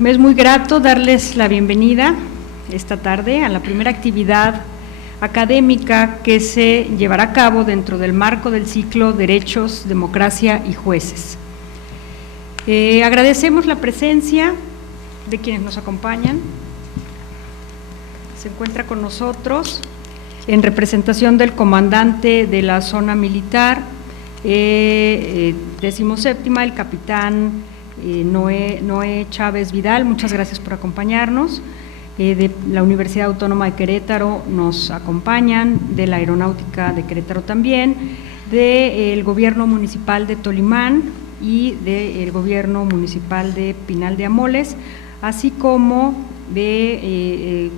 Me es muy grato darles la bienvenida esta tarde a la primera actividad académica que se llevará a cabo dentro del marco del ciclo Derechos, Democracia y Jueces. Agradecemos la presencia de quienes nos acompañan. Se encuentra con nosotros en representación del comandante de la zona militar 17ª, el capitán Noé Chávez Vidal. Muchas gracias por acompañarnos. De la Universidad Autónoma de Querétaro nos acompañan, de la Aeronáutica de Querétaro también, del Gobierno Municipal de Tolimán y del Gobierno Municipal de Pinal de Amoles, así como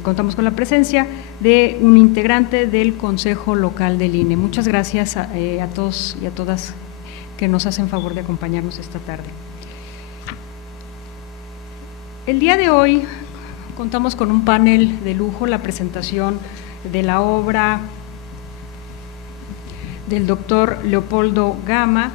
contamos con la presencia de un integrante del Consejo Local del INE. Muchas gracias a todos y a todas que nos hacen favor de acompañarnos esta tarde. El día de hoy contamos con un panel de lujo, la presentación de la obra del doctor Leopoldo Gama.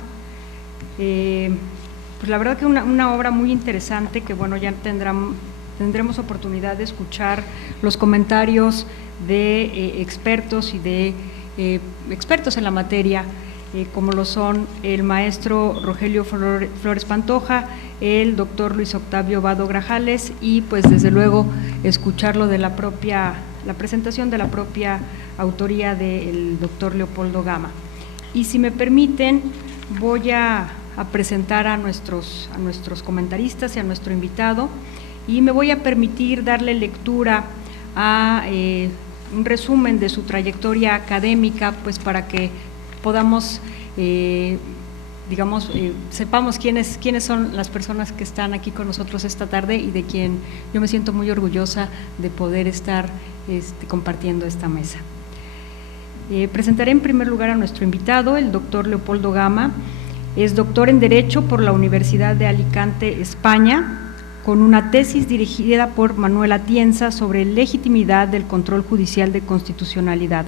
Pues la verdad que una obra muy interesante que, bueno, ya tendremos oportunidad de escuchar los comentarios de expertos y de expertos en la materia, como lo son el maestro Rogelio Flores Pantoja, el doctor Luis Octavio Vado Grajales y pues desde luego escucharlo de la presentación de la propia autoría del doctor Leopoldo Gama. Y si me permiten, voy a presentar a nuestros comentaristas y a nuestro invitado, y me voy a permitir darle lectura a un resumen de su trayectoria académica, pues para que podamos sepamos quiénes son las personas que están aquí con nosotros esta tarde y de quien yo me siento muy orgullosa de poder estar compartiendo esta mesa. Presentaré en primer lugar a nuestro invitado, el doctor Leopoldo Gama. Es doctor en Derecho por la Universidad de Alicante, España, con una tesis dirigida por Manuel Atienza sobre legitimidad del control judicial de constitucionalidad.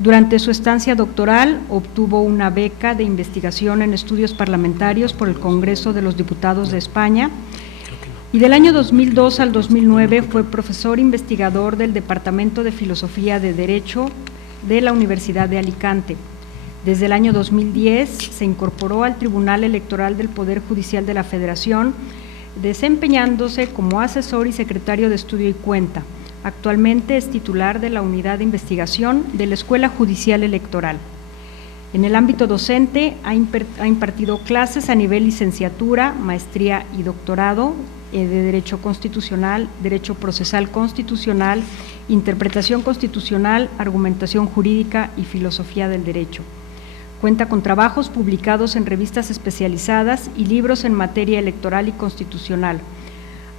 Durante su estancia doctoral obtuvo una beca de investigación en estudios parlamentarios por el Congreso de los Diputados de España y del año 2002 al 2009 fue profesor investigador del Departamento de Filosofía de Derecho de la Universidad de Alicante. Desde el año 2010 se incorporó al Tribunal Electoral del Poder Judicial de la Federación, desempeñándose como asesor y secretario de Estudio y Cuenta. Actualmente es titular de la Unidad de Investigación de la Escuela Judicial Electoral. En el ámbito docente ha impartido clases a nivel licenciatura, maestría y doctorado de Derecho Constitucional, Derecho Procesal Constitucional, Interpretación Constitucional, Argumentación Jurídica y Filosofía del Derecho. Cuenta con trabajos publicados en revistas especializadas y libros en materia electoral y constitucional.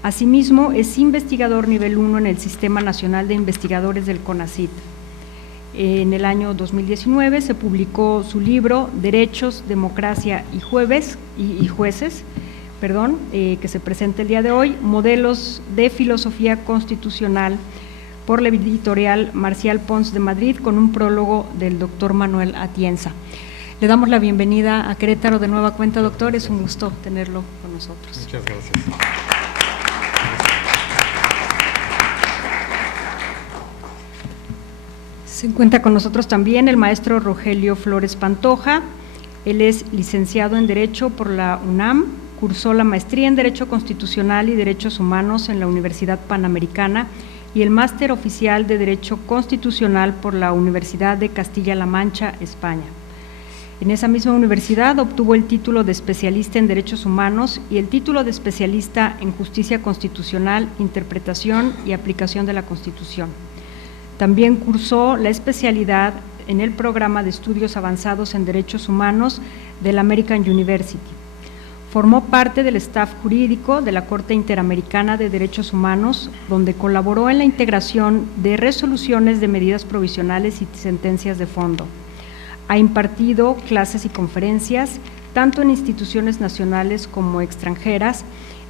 Asimismo, es investigador nivel 1 en el Sistema Nacional de Investigadores del CONACYT. En el año 2019 se publicó su libro Derechos, Democracia y Jueces, que se presenta el día de hoy, Modelos de Filosofía Constitucional, por la editorial Marcial Pons de Madrid, con un prólogo del doctor Manuel Atienza. Le damos la bienvenida a Querétaro de nueva cuenta, doctor, es un gusto tenerlo con nosotros. Muchas gracias. Se encuentra con nosotros también el maestro Rogelio Flores Pantoja. Él es licenciado en Derecho por la UNAM, cursó la maestría en Derecho Constitucional y Derechos Humanos en la Universidad Panamericana y el máster oficial de Derecho Constitucional por la Universidad de Castilla-La Mancha, España. En esa misma universidad obtuvo el título de especialista en Derechos Humanos y el título de especialista en Justicia Constitucional, Interpretación y Aplicación de la Constitución. También cursó la especialidad en el Programa de Estudios Avanzados en Derechos Humanos de la American University. Formó parte del staff jurídico de la Corte Interamericana de Derechos Humanos, donde colaboró en la integración de resoluciones de medidas provisionales y sentencias de fondo. Ha impartido clases y conferencias, tanto en instituciones nacionales como extranjeras,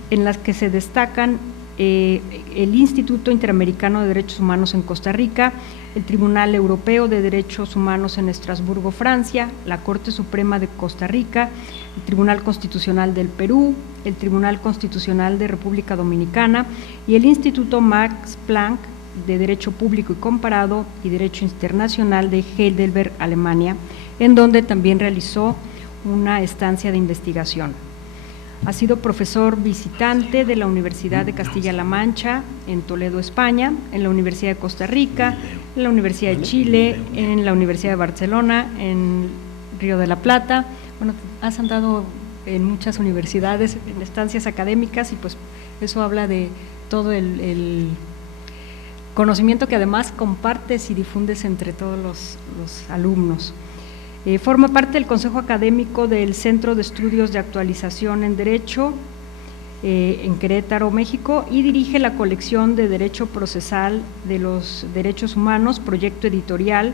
en las que se destacan el Instituto Interamericano de Derechos Humanos en Costa Rica, el Tribunal Europeo de Derechos Humanos en Estrasburgo, Francia, la Corte Suprema de Costa Rica, el Tribunal Constitucional del Perú, el Tribunal Constitucional de República Dominicana y el Instituto Max Planck de Derecho Público y Comparado y Derecho Internacional de Heidelberg, Alemania, en donde también realizó una estancia de investigación. Ha sido profesor visitante de la Universidad de Castilla-La Mancha en Toledo, España, en la Universidad de Costa Rica, en la Universidad de Chile, en la Universidad de Barcelona, en Río de la Plata. Bueno, has andado en muchas universidades, en estancias académicas, y pues eso habla de todo el conocimiento que además compartes y difundes entre todos los alumnos. Forma parte del Consejo Académico del Centro de Estudios de Actualización en Derecho en Querétaro, México, y dirige la colección de Derecho Procesal de los Derechos Humanos, proyecto editorial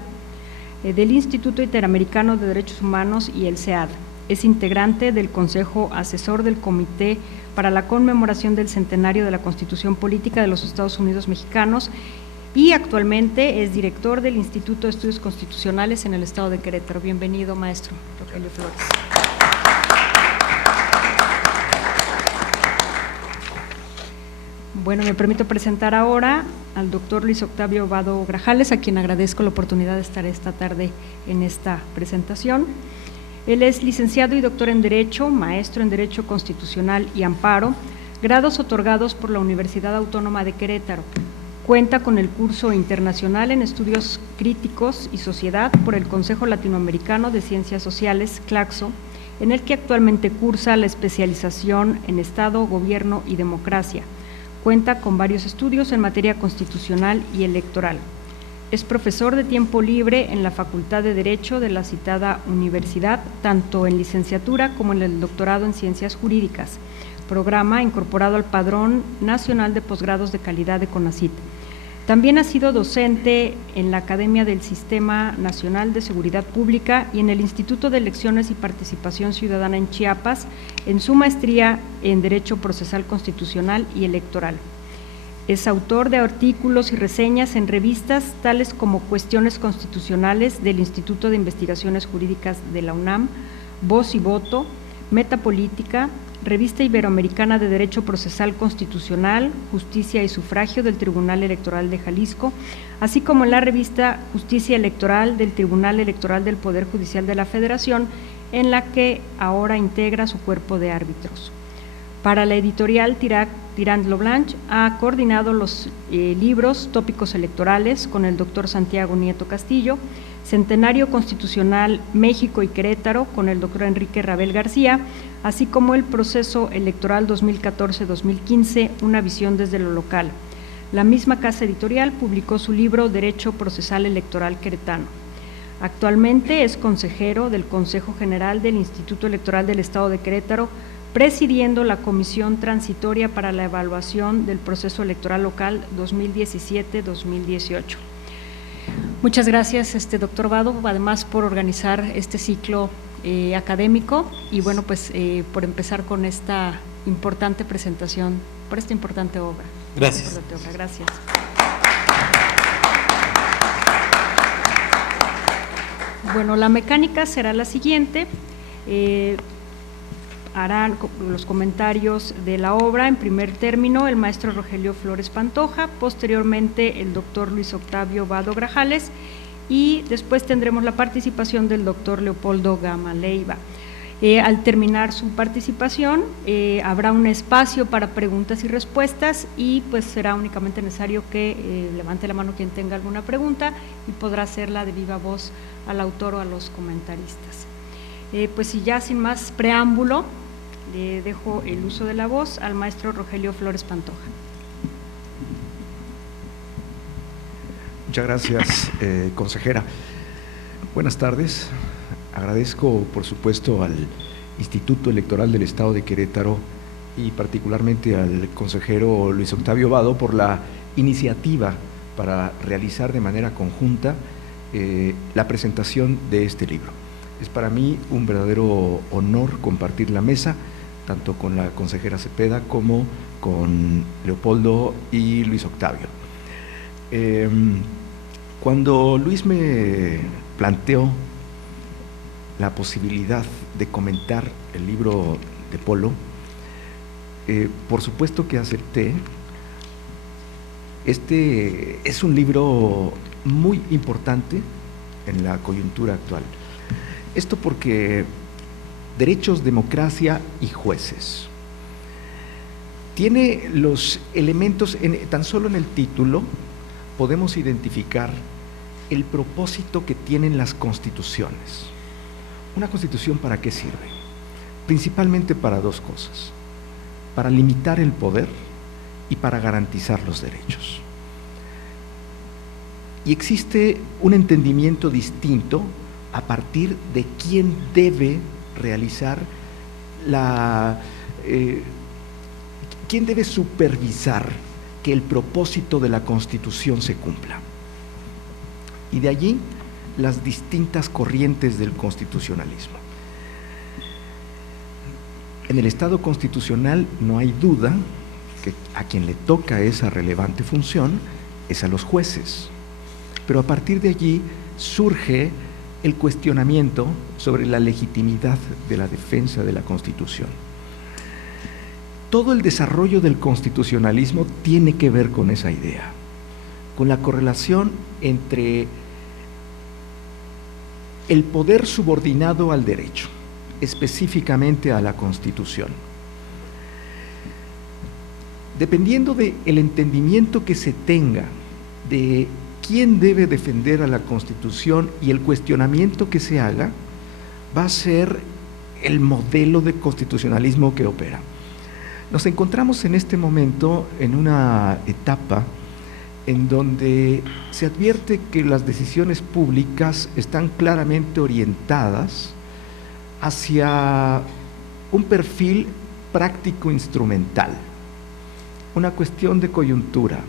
del Instituto Interamericano de Derechos Humanos y el CEAD. Es integrante del Consejo Asesor del Comité para la Conmemoración del Centenario de la Constitución Política de los Estados Unidos Mexicanos y actualmente es director del Instituto de Estudios Constitucionales en el Estado de Querétaro. Bienvenido, maestro Rogelio Flores. Bueno, me permito presentar ahora al doctor Luis Octavio Vado Grajales, a quien agradezco la oportunidad de estar esta tarde en esta presentación. Él es licenciado y doctor en Derecho, maestro en Derecho Constitucional y Amparo, grados otorgados por la Universidad Autónoma de Querétaro. Cuenta con el curso internacional en Estudios Críticos y Sociedad por el Consejo Latinoamericano de Ciencias Sociales, CLACSO, en el que actualmente cursa la especialización en Estado, Gobierno y Democracia. Cuenta con varios estudios en materia constitucional y electoral. Es profesor de tiempo libre en la Facultad de Derecho de la citada universidad, tanto en licenciatura como en el doctorado en Ciencias Jurídicas, programa incorporado al Padrón Nacional de Posgrados de Calidad de CONACYT. También ha sido docente en la Academia del Sistema Nacional de Seguridad Pública y en el Instituto de Elecciones y Participación Ciudadana en Chiapas, en su maestría en Derecho Procesal Constitucional y Electoral. Es autor de artículos y reseñas en revistas tales como Cuestiones Constitucionales del Instituto de Investigaciones Jurídicas de la UNAM, Voz y Voto, Metapolítica, Revista Iberoamericana de Derecho Procesal Constitucional, Justicia y Sufragio del Tribunal Electoral de Jalisco, así como en la revista Justicia Electoral del Tribunal Electoral del Poder Judicial de la Federación, en la que ahora integra su cuerpo de árbitros. Para la editorial Tirant-Lo-Blanche ha coordinado los libros Tópicos Electorales con el doctor Santiago Nieto Castillo, Centenario Constitucional México y Querétaro con el doctor Enrique Rabel García, así como el Proceso Electoral 2014-2015, una visión desde lo local. La misma casa editorial publicó su libro Derecho Procesal Electoral Queretano. Actualmente es consejero del Consejo General del Instituto Electoral del Estado de Querétaro, presidiendo la Comisión Transitoria para la Evaluación del Proceso Electoral Local 2017-2018. Muchas gracias, doctor Vado, además por organizar este ciclo académico y bueno, pues por empezar con esta importante presentación, por esta importante obra. Gracias. Gracias. Bueno, la mecánica será la siguiente. Harán los comentarios de la obra, en primer término el maestro Rogelio Flores Pantoja, posteriormente el doctor Luis Octavio Vado Grajales y después tendremos la participación del doctor Leopoldo Gama Leiva. Al terminar su participación habrá un espacio para preguntas y respuestas y pues será únicamente necesario que levante la mano quien tenga alguna pregunta y podrá hacerla de viva voz al autor o a los comentaristas. Pues y ya sin más preámbulo, le dejo el uso de la voz al maestro Rogelio Flores Pantoja. Muchas gracias, consejera. Buenas tardes. Agradezco, por supuesto, al Instituto Electoral del Estado de Querétaro y particularmente al consejero Luis Octavio Vado por la iniciativa para realizar de manera conjunta la presentación de este libro. Es para mí un verdadero honor compartir la mesa, tanto con la consejera Cepeda como con Leopoldo y Luis Octavio. Cuando Luis me planteó la posibilidad de comentar el libro de Polo, por supuesto que acepté. Este es un libro muy importante en la coyuntura actual. Esto porque derechos, democracia y jueces. Tiene los elementos, tan solo en el título podemos identificar el propósito que tienen las constituciones. ¿Una constitución para qué sirve? Principalmente para dos cosas: para limitar el poder y para garantizar los derechos. Y existe un entendimiento distinto a partir de quién debe realizar quién debe supervisar que el propósito de la Constitución se cumpla. Y de allí las distintas corrientes del constitucionalismo. En el Estado constitucional no hay duda que a quien le toca esa relevante función es a los jueces, pero a partir de allí surge el cuestionamiento sobre la legitimidad de la defensa de la Constitución. Todo el desarrollo del constitucionalismo tiene que ver con esa idea, con la correlación entre el poder subordinado al derecho, específicamente a la Constitución. Dependiendo del entendimiento que se tenga de quién debe defender a la Constitución y el cuestionamiento que se haga, va a ser el modelo de constitucionalismo que opera. Nos encontramos en este momento en una etapa en donde se advierte que las decisiones públicas están claramente orientadas hacia un perfil práctico instrumental, una cuestión de coyuntura,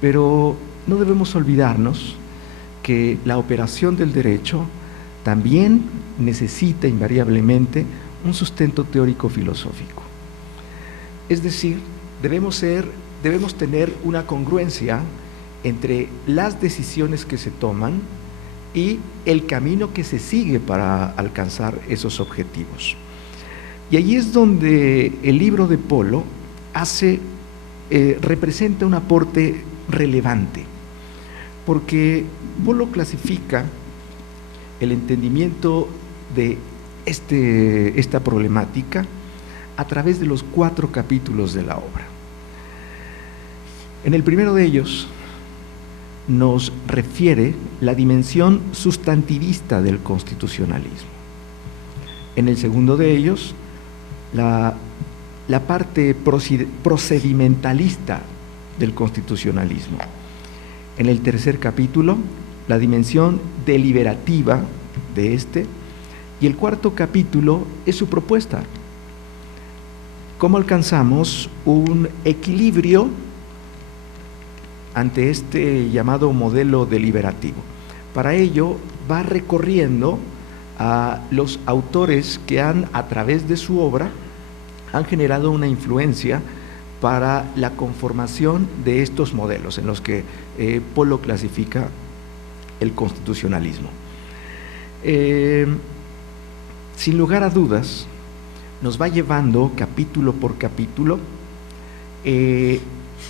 pero no debemos olvidarnos que la operación del derecho también necesita invariablemente un sustento teórico filosófico. Es decir, debemos tener una congruencia entre las decisiones que se toman y el camino que se sigue para alcanzar esos objetivos. Y allí es donde el libro de Polo representa un aporte relevante, porque Polo clasifica el entendimiento de esta problemática a través de los 4 capítulos de la obra. En el primero de ellos nos refiere la dimensión sustantivista del constitucionalismo. En el segundo de ellos, la parte procedimentalista del constitucionalismo. En el tercer capítulo, la dimensión deliberativa de este, y el cuarto capítulo es su propuesta. ¿Cómo alcanzamos un equilibrio ante este llamado modelo deliberativo? Para ello va recorriendo a los autores que a través de su obra, han generado una influencia para la conformación de estos modelos en los que Polo clasifica el constitucionalismo. Sin lugar a dudas, nos va llevando capítulo por capítulo,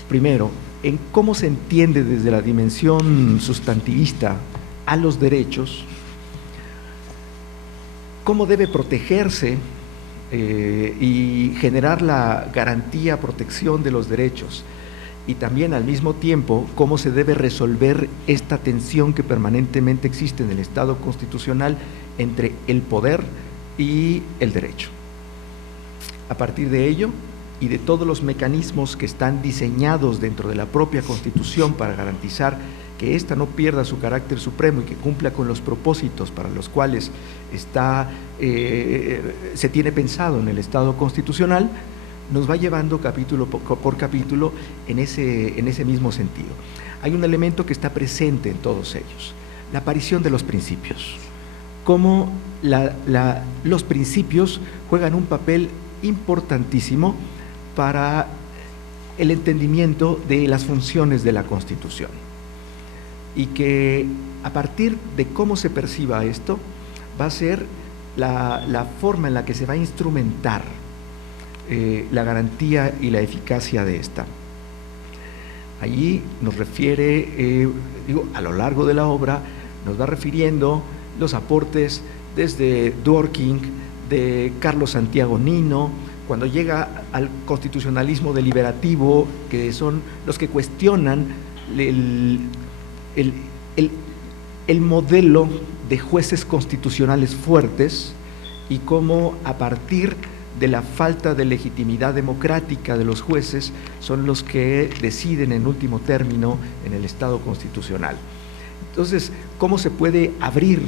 primero, en cómo se entiende desde la dimensión sustantivista a los derechos, cómo debe protegerse y generar la garantía, protección de los derechos, y también al mismo tiempo cómo se debe resolver esta tensión que permanentemente existe en el Estado constitucional entre el poder y el derecho. A partir de ello y de todos los mecanismos que están diseñados dentro de la propia Constitución para garantizar que ésta no pierda su carácter supremo y que cumpla con los propósitos para los cuales se tiene pensado en el Estado constitucional, nos va llevando capítulo por capítulo en ese mismo sentido. Hay un elemento que está presente en todos ellos: la aparición de los principios. Cómo los principios juegan un papel importantísimo para el entendimiento de las funciones de la Constitución, y que a partir de cómo se perciba esto va a ser la forma en la que se va a instrumentar la garantía y la eficacia de esta. Allí nos refiere, a lo largo de la obra, nos va refiriendo los aportes desde Dworkin, de Carlos Santiago Nino, cuando llega al constitucionalismo deliberativo, que son los que cuestionan el modelo de jueces constitucionales fuertes, y cómo a partir de la falta de legitimidad democrática de los jueces son los que deciden en último término en el Estado constitucional. Entonces, ¿cómo se puede abrir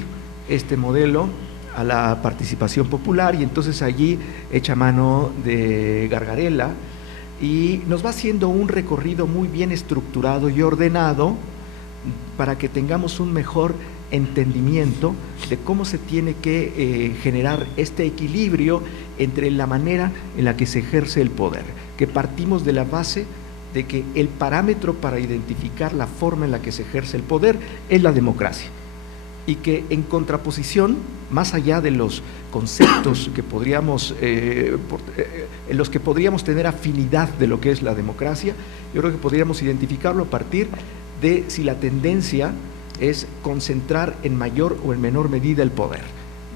este modelo a la participación popular? Y entonces allí echa mano de Gargarella y nos va haciendo un recorrido muy bien estructurado y ordenado para que tengamos un mejor entendimiento de cómo se tiene que generar este equilibrio entre la manera en la que se ejerce el poder, que partimos de la base de que el parámetro para identificar la forma en la que se ejerce el poder es la democracia, y que en contraposición, más allá de los conceptos que podríamos, en los que podríamos tener afinidad de lo que es la democracia, yo creo que podríamos identificarlo a partir de si la tendencia es concentrar en mayor o en menor medida el poder.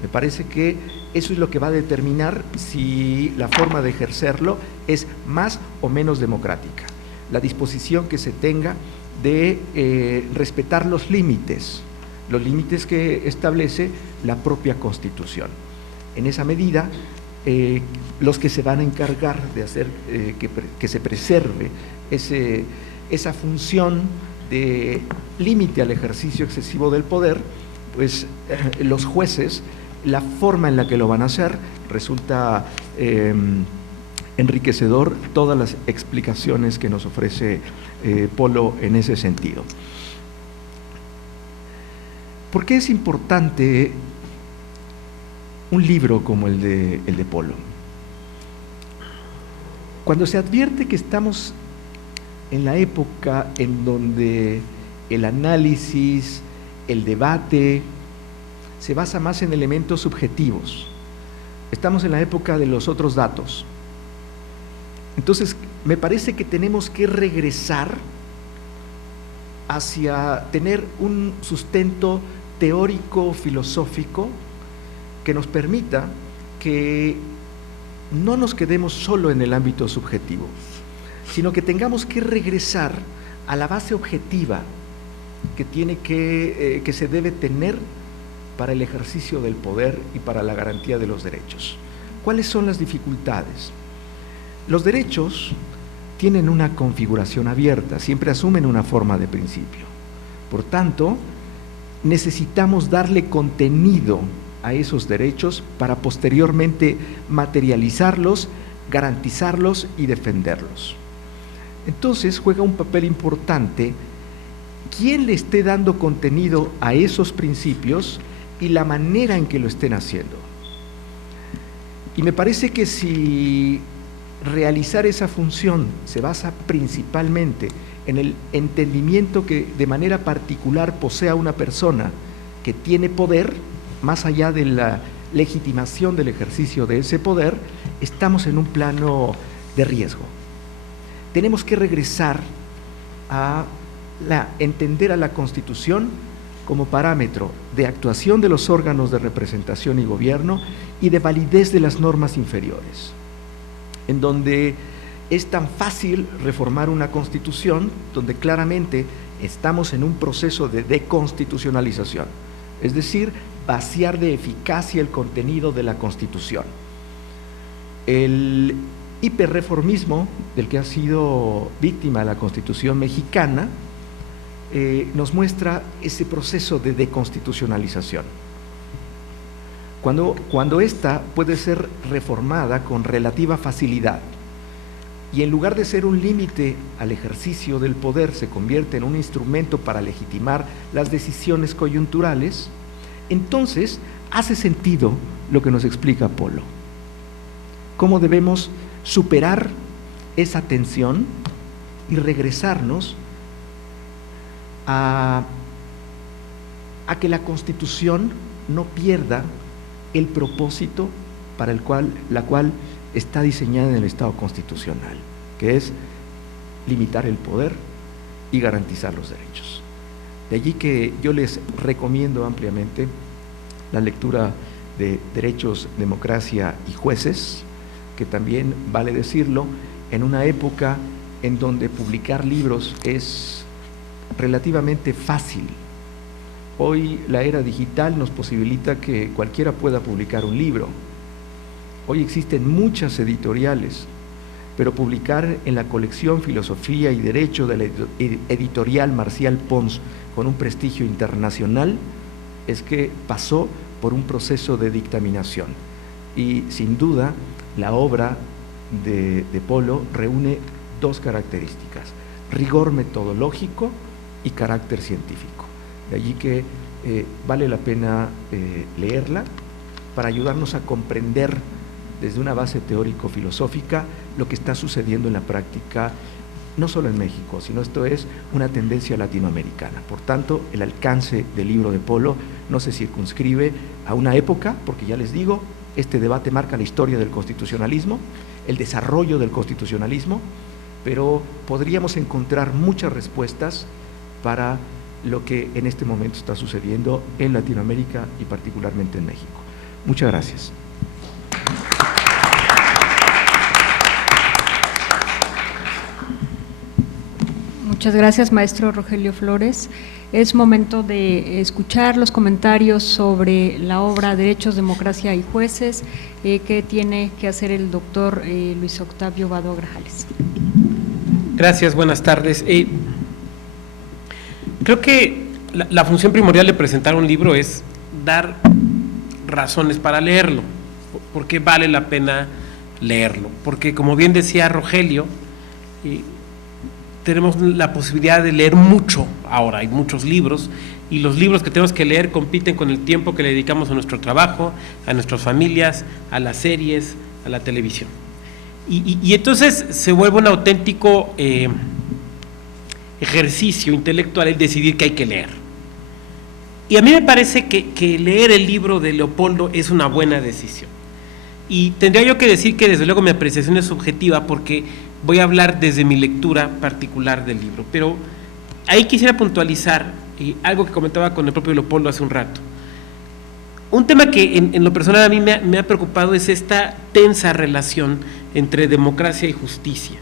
Me parece que eso es lo que va a determinar si la forma de ejercerlo es más o menos democrática. La disposición que se tenga de respetar los límites que establece la propia Constitución. En esa medida, los que se van a encargar de hacer que se preserve esa función de límite al ejercicio excesivo del poder, pues los jueces, la forma en la que lo van a hacer, resulta enriquecedor todas las explicaciones que nos ofrece Polo en ese sentido. ¿Por qué es importante un libro como el de Polo? Cuando se advierte que estamos en la época en donde el análisis, el debate, se basa más en elementos subjetivos, estamos en la época de los otros datos. Entonces, me parece que tenemos que regresar hacia tener un sustento teórico, filosófico, que nos permita que no nos quedemos solo en el ámbito subjetivo, sino que tengamos que regresar a la base objetiva que se debe tener para el ejercicio del poder y para la garantía de los derechos. ¿Cuáles son las dificultades? Los derechos tienen una configuración abierta, siempre asumen una forma de principio. Por tanto, necesitamos darle contenido a esos derechos para posteriormente materializarlos, garantizarlos y defenderlos. Entonces juega un papel importante quién le esté dando contenido a esos principios y la manera en que lo estén haciendo. Y me parece que si realizar esa función se basa principalmente en el entendimiento que de manera particular posea una persona que tiene poder, más allá de la legitimación del ejercicio de ese poder, estamos en un plano de riesgo. Tenemos que regresar a entender a la Constitución como parámetro de actuación de los órganos de representación y gobierno y de validez de las normas inferiores, en donde es tan fácil reformar una Constitución, donde claramente estamos en un proceso de deconstitucionalización, es decir, vaciar de eficacia el contenido de la Constitución. El hiperreformismo del que ha sido víctima la Constitución mexicana nos muestra ese proceso de deconstitucionalización. Cuando ésta puede ser reformada con relativa facilidad y en lugar de ser un límite al ejercicio del poder se convierte en un instrumento para legitimar las decisiones coyunturales, entonces hace sentido lo que nos explica Polo. Cómo debemos superar esa tensión y regresarnos a que la Constitución no pierda el propósito para la cual está diseñada en el Estado constitucional, que es limitar el poder y garantizar los derechos. De allí que yo les recomiendo ampliamente la lectura de Derechos, Democracia y Jueces, que también, vale decirlo, en una época en donde publicar libros es relativamente fácil. Hoy la era digital nos posibilita que cualquiera pueda publicar un libro. Hoy existen muchas editoriales, pero publicar en la colección Filosofía y Derecho de la editorial Marcial Pons con un prestigio internacional es que pasó por un proceso de dictaminación. Y sin duda la obra de Polo reúne dos características: rigor metodológico y carácter científico. De allí que vale la pena leerla para ayudarnos a comprender desde una base teórico-filosófica lo que está sucediendo en la práctica, no solo en México, sino esto es una tendencia latinoamericana. Por tanto, el alcance del libro de Polo no se circunscribe a una época, porque ya les digo, este debate marca la historia del constitucionalismo, el desarrollo del constitucionalismo, pero podríamos encontrar muchas respuestas para lo que en este momento está sucediendo en Latinoamérica y particularmente en México. Muchas gracias. Muchas gracias, maestro Rogelio Flores. Es momento de escuchar los comentarios sobre la obra Derechos, Democracia y Jueces que tiene que hacer el doctor Luis Octavio Vado Grajales. Gracias, buenas tardes. Creo que la función primordial de presentar un libro es dar razones para leerlo, porque vale la pena leerlo, porque como bien decía Rogelio, tenemos la posibilidad de leer mucho ahora, hay muchos libros, y los libros que tenemos que leer compiten con el tiempo que le dedicamos a nuestro trabajo, a nuestras familias, a las series, a la televisión. Y entonces se vuelve un auténtico ejercicio intelectual el decidir que hay que leer. Y a mí me parece que leer el libro de Leopoldo es una buena decisión. Y tendría yo que decir que desde luego mi apreciación es subjetiva porque voy a hablar desde mi lectura particular del libro, pero ahí quisiera puntualizar algo que comentaba con el propio Leopoldo hace un rato. Un tema que en lo personal a mí me ha preocupado es esta tensa relación entre democracia y justicia.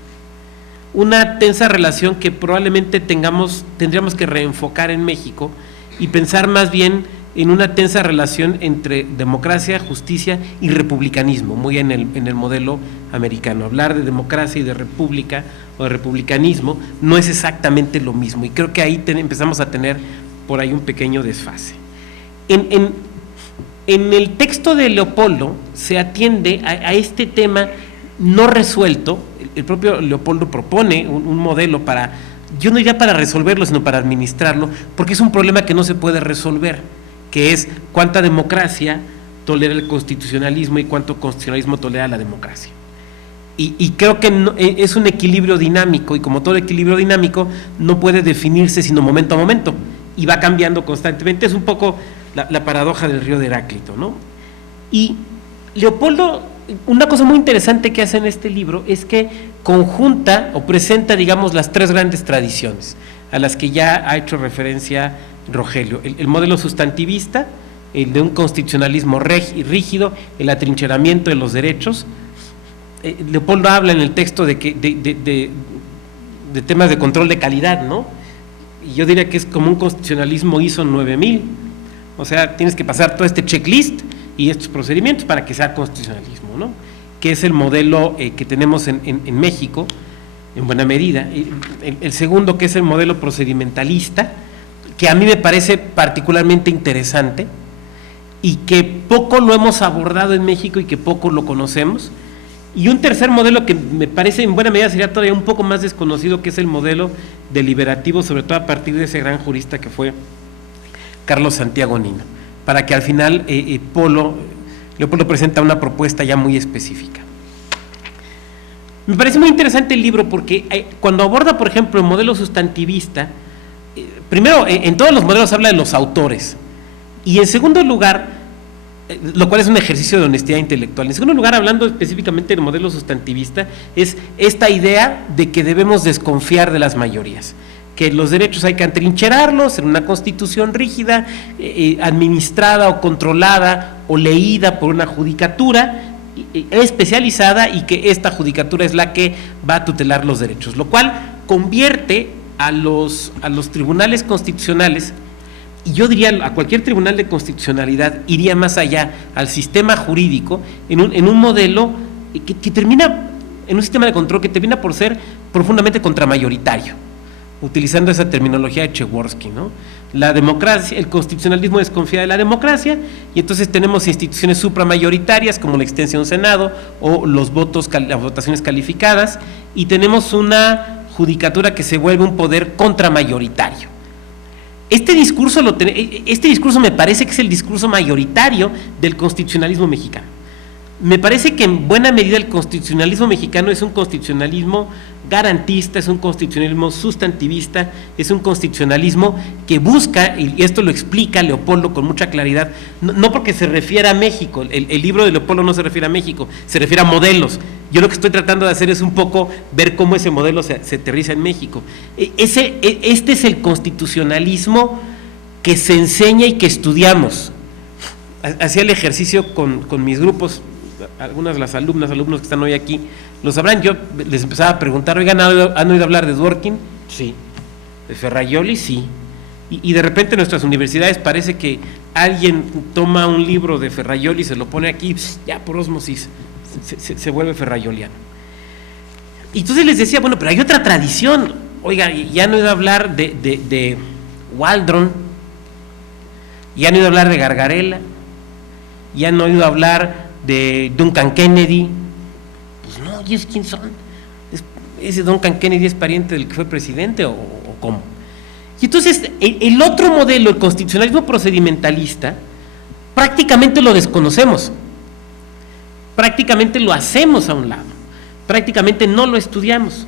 Una tensa relación que probablemente tendríamos que reenfocar en México y pensar más bien en una tensa relación entre democracia, justicia y republicanismo, muy en el modelo americano. Hablar de democracia y de república o de republicanismo no es exactamente lo mismo, y creo que ahí empezamos a tener por ahí un pequeño desfase. En el texto de Leopoldo se atiende a este tema no resuelto. El propio Leopoldo propone un modelo para, yo no diría para resolverlo, sino para administrarlo, porque es un problema que no se puede resolver, que es cuánta democracia tolera el constitucionalismo y cuánto constitucionalismo tolera la democracia. Y creo que es un equilibrio dinámico, y como todo equilibrio dinámico no puede definirse sino momento a momento, y va cambiando constantemente. Es un poco la paradoja del río de Heráclito, ¿no? Y Leopoldo, una cosa muy interesante que hace en este libro es que conjunta o presenta, digamos, las tres grandes tradiciones a las que ya ha hecho referencia Rogelio: el modelo sustantivista, el de un constitucionalismo rígido, el atrincheramiento de los derechos. Leopoldo habla en el texto de temas de control de calidad, ¿no? Y yo diría que es como un constitucionalismo ISO 9000, o sea, tienes que pasar todo este checklist y estos procedimientos para que sea constitucionalismo, ¿no? Que es el modelo que tenemos en México, en buena medida. El segundo, que es el modelo procedimentalista, que a mí me parece particularmente interesante y que poco lo hemos abordado en México y que poco lo conocemos. Y un tercer modelo que me parece en buena medida sería todavía un poco más desconocido, que es el modelo deliberativo, sobre todo a partir de ese gran jurista que fue Carlos Santiago Nino, para que al final Leopoldo presenta una propuesta ya muy específica. Me parece muy interesante el libro porque cuando aborda, por ejemplo, el modelo sustantivista, primero, en todos los modelos habla de los autores, y en segundo lugar, lo cual es un ejercicio de honestidad intelectual. En segundo lugar, hablando específicamente del modelo sustantivista, es esta idea de que debemos desconfiar de las mayorías, que los derechos hay que atrincherarlos en una constitución rígida, administrada o controlada o leída por una judicatura especializada, y que esta judicatura es la que va a tutelar los derechos, lo cual convierte a los tribunales constitucionales, y yo diría a cualquier tribunal de constitucionalidad, iría más allá, al sistema jurídico, en un modelo que termina, en un sistema de control que termina por ser profundamente contramayoritario, utilizando esa terminología de Przeworski, ¿no? La democracia, el constitucionalismo desconfía de la democracia, y entonces tenemos instituciones supramayoritarias como la existencia de un Senado o las votaciones calificadas, y tenemos una judicatura que se vuelve un poder contramayoritario. Este discurso me parece que es el discurso mayoritario del constitucionalismo mexicano. Me parece que en buena medida el constitucionalismo mexicano es un constitucionalismo garantista, es un constitucionalismo sustantivista, es un constitucionalismo que busca, y esto lo explica Leopoldo con mucha claridad, no porque se refiere a México, el libro de Leopoldo no se refiere a México, se refiere a modelos. Yo lo que estoy tratando de hacer es un poco ver cómo ese modelo se aterriza en México. Este es el constitucionalismo que se enseña y que estudiamos. Hacía el ejercicio con mis grupos, algunas de las alumnos que están hoy aquí lo sabrán. Yo les empezaba a preguntar: oigan, ¿han oído hablar de Dworkin? Sí. ¿De Ferrajoli? Sí. Y de repente en nuestras universidades parece que alguien toma un libro de Ferrajoli y se lo pone aquí, ya por ósmosis se vuelve ferrajoliano. Y entonces les decía, bueno, pero hay otra tradición. Oiga, ya han oído hablar de Waldron, ya han oído hablar de Gargarella, ya han oído hablar de Duncan Kennedy. Pues no, ¿y es quién son? ¿Ese Duncan Kennedy es pariente del que fue presidente o cómo? Y entonces el otro modelo, el constitucionalismo procedimentalista, prácticamente lo desconocemos, prácticamente lo hacemos a un lado, prácticamente no lo estudiamos,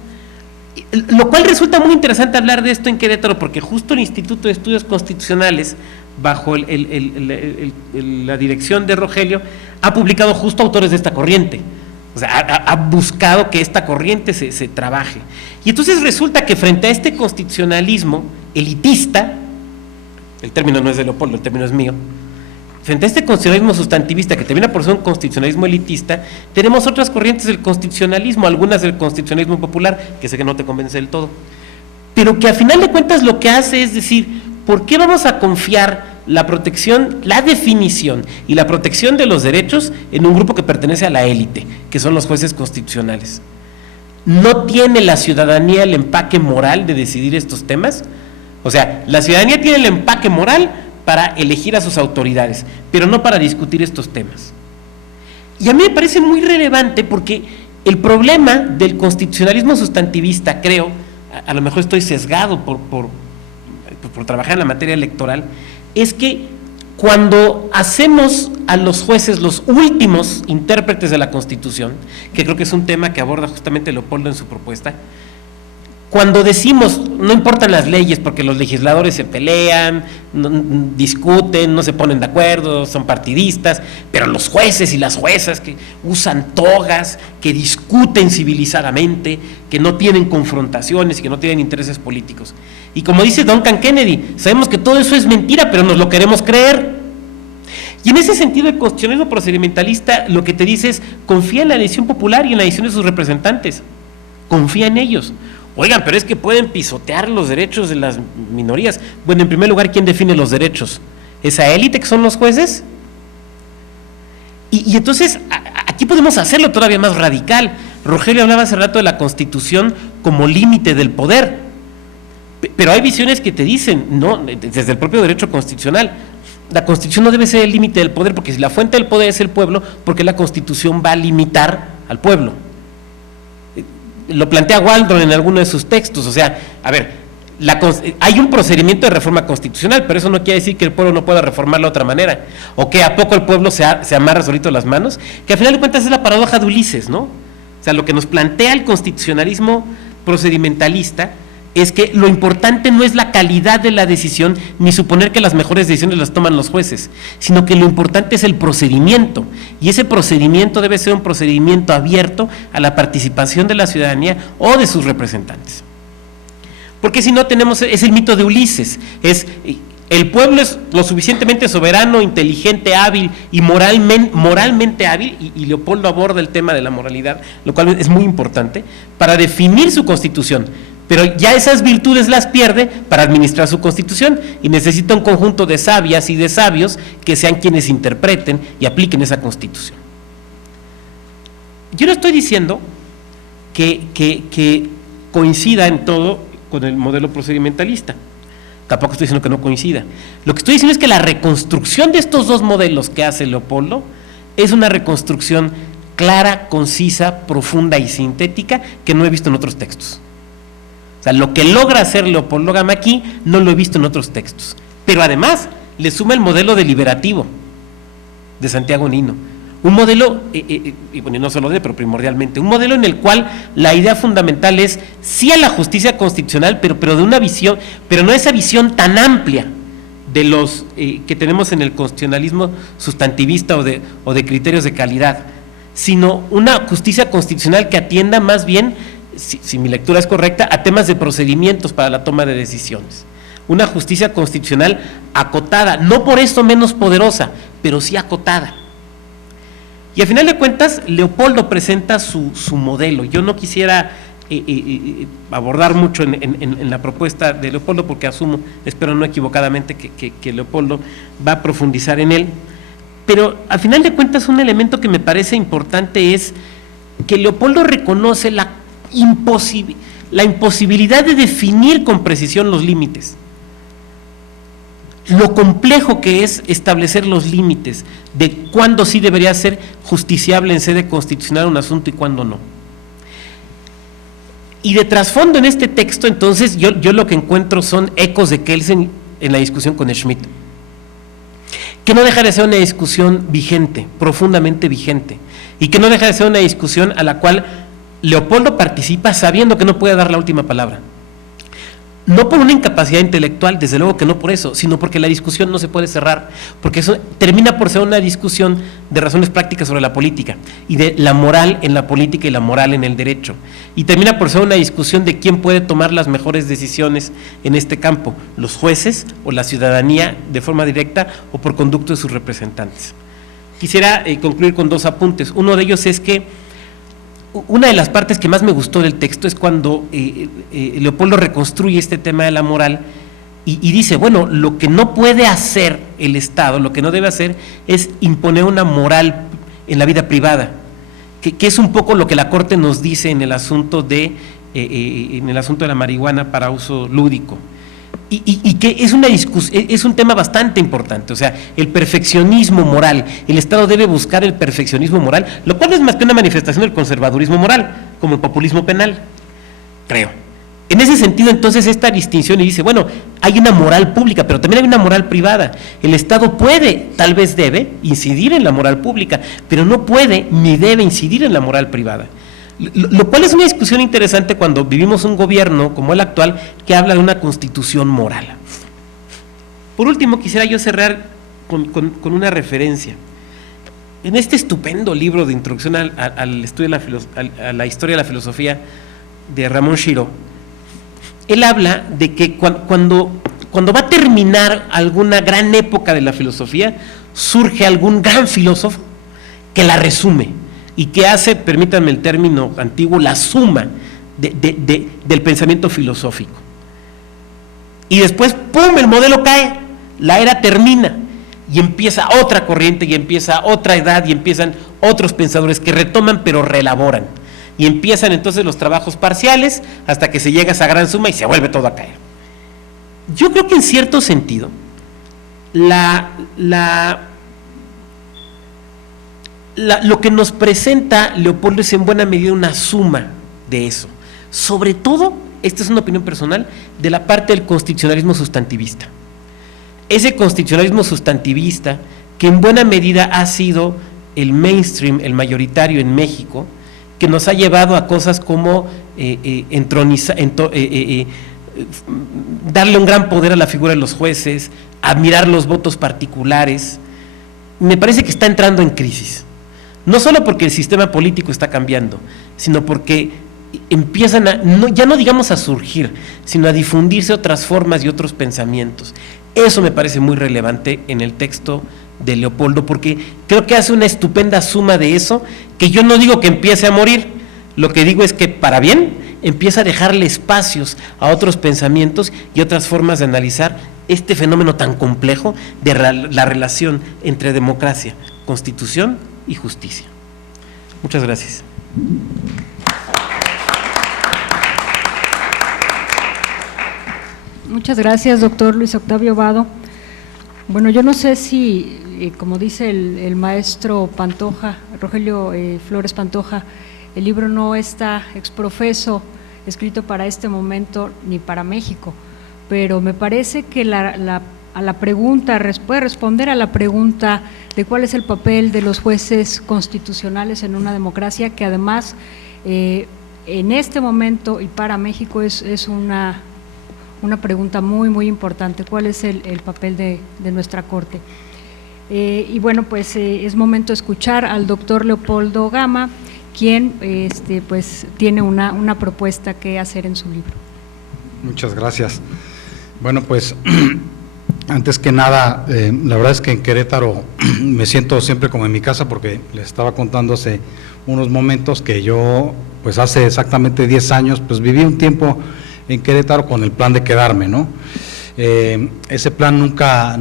lo cual resulta muy interesante hablar de esto en Querétaro, porque justo el Instituto de Estudios Constitucionales, bajo la dirección de Rogelio, ha publicado justo autores de esta corriente. O sea, ha buscado que esta corriente se trabaje. Y entonces resulta que frente a este constitucionalismo elitista, el término no es de Leopoldo, el término es mío, frente a este constitucionalismo sustantivista que termina por ser un constitucionalismo elitista, tenemos otras corrientes del constitucionalismo, algunas del constitucionalismo popular, que sé que no te convence del todo, pero que a final de cuentas lo que hace es decir: ¿por qué vamos a confiar la protección, la definición y la protección de los derechos en un grupo que pertenece a la élite, que son los jueces constitucionales? ¿No tiene la ciudadanía el empaque moral de decidir estos temas? O sea, la ciudadanía tiene el empaque moral para elegir a sus autoridades, pero no para discutir estos temas. Y a mí me parece muy relevante, porque el problema del constitucionalismo sustantivista, creo, a lo mejor estoy sesgado por trabajar en la materia electoral, es que cuando hacemos a los jueces los últimos intérpretes de la Constitución, que creo que es un tema que aborda justamente Leopoldo en su propuesta, cuando decimos no importan las leyes porque los legisladores se pelean, discuten, no se ponen de acuerdo, son partidistas, pero los jueces y las juezas que usan togas, que discuten civilizadamente, que no tienen confrontaciones y que no tienen intereses políticos. Y como dice Duncan Kennedy, sabemos que todo eso es mentira, pero nos lo queremos creer. Y en ese sentido el constitucionalismo procedimentalista lo que te dice es: confía en la decisión popular y en la decisión de sus representantes, confía en ellos. Oigan, pero es que pueden pisotear los derechos de las minorías. Bueno, en primer lugar, ¿quién define los derechos? ¿Esa élite que son los jueces? Y entonces aquí podemos hacerlo todavía más radical. Rogelio hablaba hace rato de la Constitución como límite del poder, pero hay visiones que te dicen, no, desde el propio derecho constitucional, la Constitución no debe ser el límite del poder, porque si la fuente del poder es el pueblo, ¿por qué la Constitución va a limitar al pueblo? Lo plantea Waldron en alguno de sus textos. O sea, a ver, hay un procedimiento de reforma constitucional, pero eso no quiere decir que el pueblo no pueda reformarlo de otra manera, o que a poco el pueblo se amarra solito las manos, que al final de cuentas es la paradoja de Ulises, ¿no? O sea, lo que nos plantea el constitucionalismo procedimentalista es que lo importante no es la calidad de la decisión, ni suponer que las mejores decisiones las toman los jueces, sino que lo importante es el procedimiento, y ese procedimiento debe ser un procedimiento abierto a la participación de la ciudadanía o de sus representantes. Porque si no tenemos, es el mito de Ulises, es el pueblo es lo suficientemente soberano, inteligente, hábil y moralmente hábil, y Leopoldo aborda el tema de la moralidad, lo cual es muy importante, para definir su constitución. Pero ya esas virtudes las pierde para administrar su constitución y necesita un conjunto de sabias y de sabios que sean quienes interpreten y apliquen esa constitución. Yo no estoy diciendo que coincida en todo con el modelo procedimentalista, tampoco estoy diciendo que no coincida. Lo que estoy diciendo es que la reconstrucción de estos dos modelos que hace Leopoldo es una reconstrucción clara, concisa, profunda y sintética que no he visto en otros textos. O sea, lo que logra hacer Leopoldo Gama aquí no lo he visto en otros textos, pero además le suma el modelo deliberativo de Santiago Nino, un modelo, y bueno, no solo de, pero primordialmente, un modelo en el cual la idea fundamental es sí a la justicia constitucional, pero de una visión, pero no esa visión tan amplia de los que tenemos en el constitucionalismo sustantivista o de criterios de calidad, sino una justicia constitucional que atienda más bien, si mi lectura es correcta, a temas de procedimientos para la toma de decisiones. Una justicia constitucional acotada, no por esto menos poderosa, pero sí acotada. Y al final de cuentas, Leopoldo presenta su modelo. Yo no quisiera abordar mucho en la propuesta de Leopoldo, porque asumo, espero no equivocadamente, que Leopoldo va a profundizar en él, pero al final de cuentas un elemento que me parece importante es que Leopoldo reconoce la imposibilidad de definir con precisión los límites, lo complejo que es establecer los límites de cuándo sí debería ser justiciable en sede constitucional un asunto y cuándo no. Y de trasfondo en este texto, entonces, yo lo que encuentro son ecos de Kelsen en la discusión con Schmitt, que no deja de ser una discusión vigente, profundamente vigente, y que no deja de ser una discusión a la cual Leopoldo participa sabiendo que no puede dar la última palabra. No por una incapacidad intelectual, desde luego que no por eso, sino porque la discusión no se puede cerrar, porque eso termina por ser una discusión de razones prácticas sobre la política, y de la moral en la política y la moral en el derecho, y termina por ser una discusión de quién puede tomar las mejores decisiones en este campo, los jueces o la ciudadanía de forma directa o por conducto de sus representantes. Quisiera concluir con dos apuntes. Uno de ellos es que una de las partes que más me gustó del texto es cuando Leopoldo reconstruye este tema de la moral y dice, bueno, lo que no puede hacer el Estado, lo que no debe hacer es imponer una moral en la vida privada, que es un poco lo que la Corte nos dice en el asunto de la marihuana para uso lúdico. Y que es una discusión, es un tema bastante importante, o sea, el perfeccionismo moral, el Estado debe buscar el perfeccionismo moral, lo cual no es más que una manifestación del conservadurismo moral, como el populismo penal, creo. En ese sentido, entonces, esta distinción y dice, bueno, hay una moral pública, pero también hay una moral privada. El Estado puede, tal vez debe, incidir en la moral pública, pero no puede ni debe incidir en la moral privada. Lo cual es una discusión interesante cuando vivimos un gobierno como el actual que habla de una constitución moral. Por último, quisiera yo cerrar con una referencia. En este estupendo libro de introducción al estudio a la historia de la filosofía de Ramón Shiró, él habla de que cuando va a terminar alguna gran época de la filosofía, surge algún gran filósofo que la resume y que hace, permítanme el término antiguo, la suma del pensamiento filosófico. Y después, ¡pum!, el modelo cae, la era termina, y empieza otra corriente, y empieza otra edad, y empiezan otros pensadores que retoman pero reelaboran. Y empiezan entonces los trabajos parciales, hasta que se llega a esa gran suma y se vuelve todo a caer. Yo creo que en cierto sentido, lo que nos presenta Leopoldo es en buena medida una suma de eso, sobre todo, esta es una opinión personal, de la parte del constitucionalismo sustantivista. Ese constitucionalismo sustantivista que en buena medida ha sido el mainstream, el mayoritario en México, que nos ha llevado a cosas como darle un gran poder a la figura de los jueces, admirar los votos particulares. Me parece que está entrando en crisis, no solo porque el sistema político está cambiando, sino porque empiezan ya no digamos a surgir, sino a difundirse otras formas y otros pensamientos. Eso me parece muy relevante en el texto de Leopoldo, porque creo que hace una estupenda suma de eso, que yo no digo que empiece a morir, lo que digo es que para bien empieza a dejarle espacios a otros pensamientos y otras formas de analizar este fenómeno tan complejo de la relación entre democracia, constitución y justicia. Muchas gracias. Muchas gracias, doctor Luis Octavio Vado. Bueno, yo no sé si, como dice el maestro Pantoja, Rogelio Flores Pantoja, el libro no está exprofeso escrito para este momento ni para México, pero me parece que a la pregunta, puede responder a la pregunta de cuál es el papel de los jueces constitucionales en una democracia, que además en este momento y para México es una pregunta muy, muy importante. ¿Cuál es el papel de nuestra Corte? Y bueno, pues es momento de escuchar al doctor Leopoldo Gama, quien pues tiene una propuesta que hacer en su libro. Muchas gracias. Bueno, pues antes que nada, la verdad es que en Querétaro me siento siempre como en mi casa, porque les estaba contando hace unos momentos que yo, pues hace exactamente 10 años, pues viví un tiempo en Querétaro con el plan de quedarme, ¿no? Ese plan nunca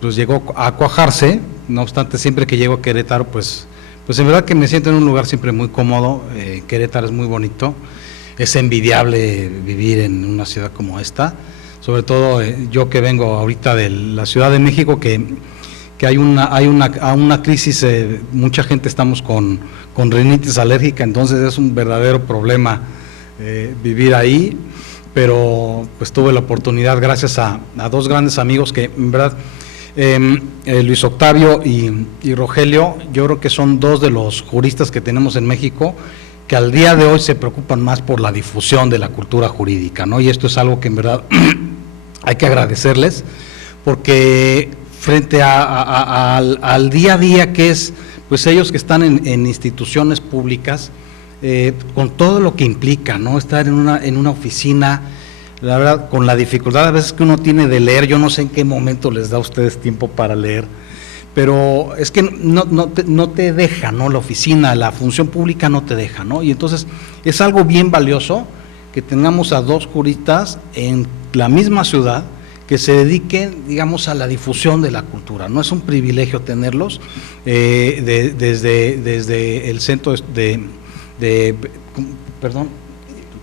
pues llegó a cuajarse, no obstante, siempre que llego a Querétaro, pues en verdad que me siento en un lugar siempre muy cómodo. Querétaro es muy bonito, es envidiable vivir en una ciudad como esta, sobre todo yo que vengo ahorita de la Ciudad de México, que hay una crisis, mucha gente estamos con rinitis alérgica, entonces es un verdadero problema vivir ahí, pero pues tuve la oportunidad gracias a dos grandes amigos que en verdad, Luis Octavio y Rogelio, yo creo que son dos de los juristas que tenemos en México que al día de hoy se preocupan más por la difusión de la cultura jurídica, ¿no? Y esto es algo que en verdad hay que agradecerles, porque frente al día a día que es, pues ellos que están en instituciones públicas, con todo lo que implica, ¿no? Estar en una oficina, la verdad, con la dificultad a veces que uno tiene de leer. Yo no sé en qué momento les da a ustedes tiempo para leer, pero es que no te deja, ¿no? La oficina, la función pública no te deja, ¿no? Y entonces es algo bien valioso que tengamos a dos juristas en la misma ciudad que se dediquen, digamos, a la difusión de la cultura. No es un privilegio tenerlos desde el centro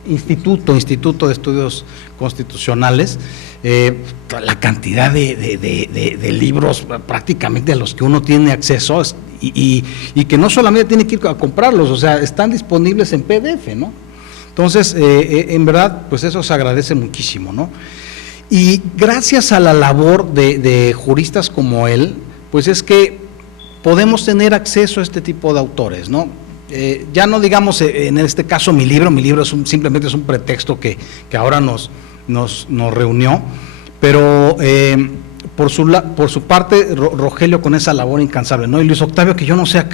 Instituto de Estudios Constitucionales, la cantidad de libros prácticamente a los que uno tiene acceso, y que no solamente tiene que ir a comprarlos, o sea, están disponibles en PDF, ¿no? Entonces, en verdad, pues eso se agradece muchísimo, ¿no? Y gracias a la labor de juristas como él, pues es que podemos tener acceso a este tipo de autores, ¿no? Ya no digamos en este caso mi libro simplemente es un pretexto que ahora nos reunió, pero por su parte Rogelio con esa labor incansable, ¿no? Y Luis Octavio, que yo no sé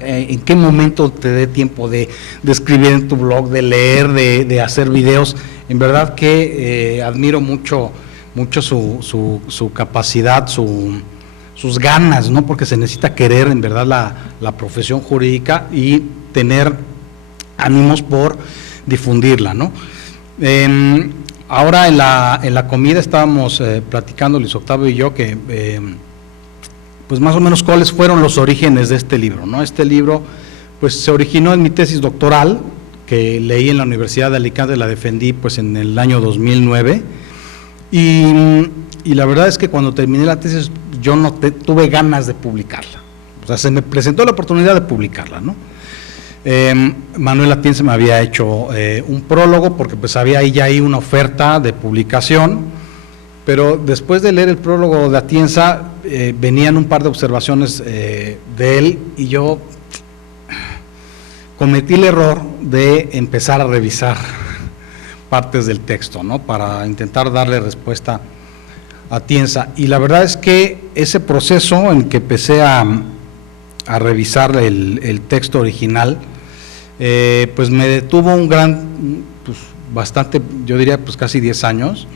en qué momento te dé tiempo de escribir en tu blog, de leer, de hacer videos. En verdad que admiro mucho su capacidad, sus ganas, ¿no? Porque se necesita querer en verdad la profesión jurídica y tener ánimos por difundirla, ¿no? Ahora en la comida estábamos platicando Luis Octavio y yo que pues más o menos cuáles fueron los orígenes de este libro, ¿no? Este libro pues se originó en mi tesis doctoral que leí en la Universidad de Alicante, la defendí pues en el año 2009 y la verdad es que cuando terminé la tesis yo no tuve ganas de publicarla, o sea, se me presentó la oportunidad de publicarla, ¿no? Manuel Atienza me había hecho un prólogo porque pues había ahí ya una oferta de publicación, pero después de leer el prólogo de Atienza venían un par de observaciones de él y yo cometí el error de empezar a revisar partes del texto, ¿no? Para intentar darle respuesta a Tienza. Y la verdad es que ese proceso en que empecé a revisar el texto original, pues me detuvo un gran, pues bastante, yo diría pues casi 10 años,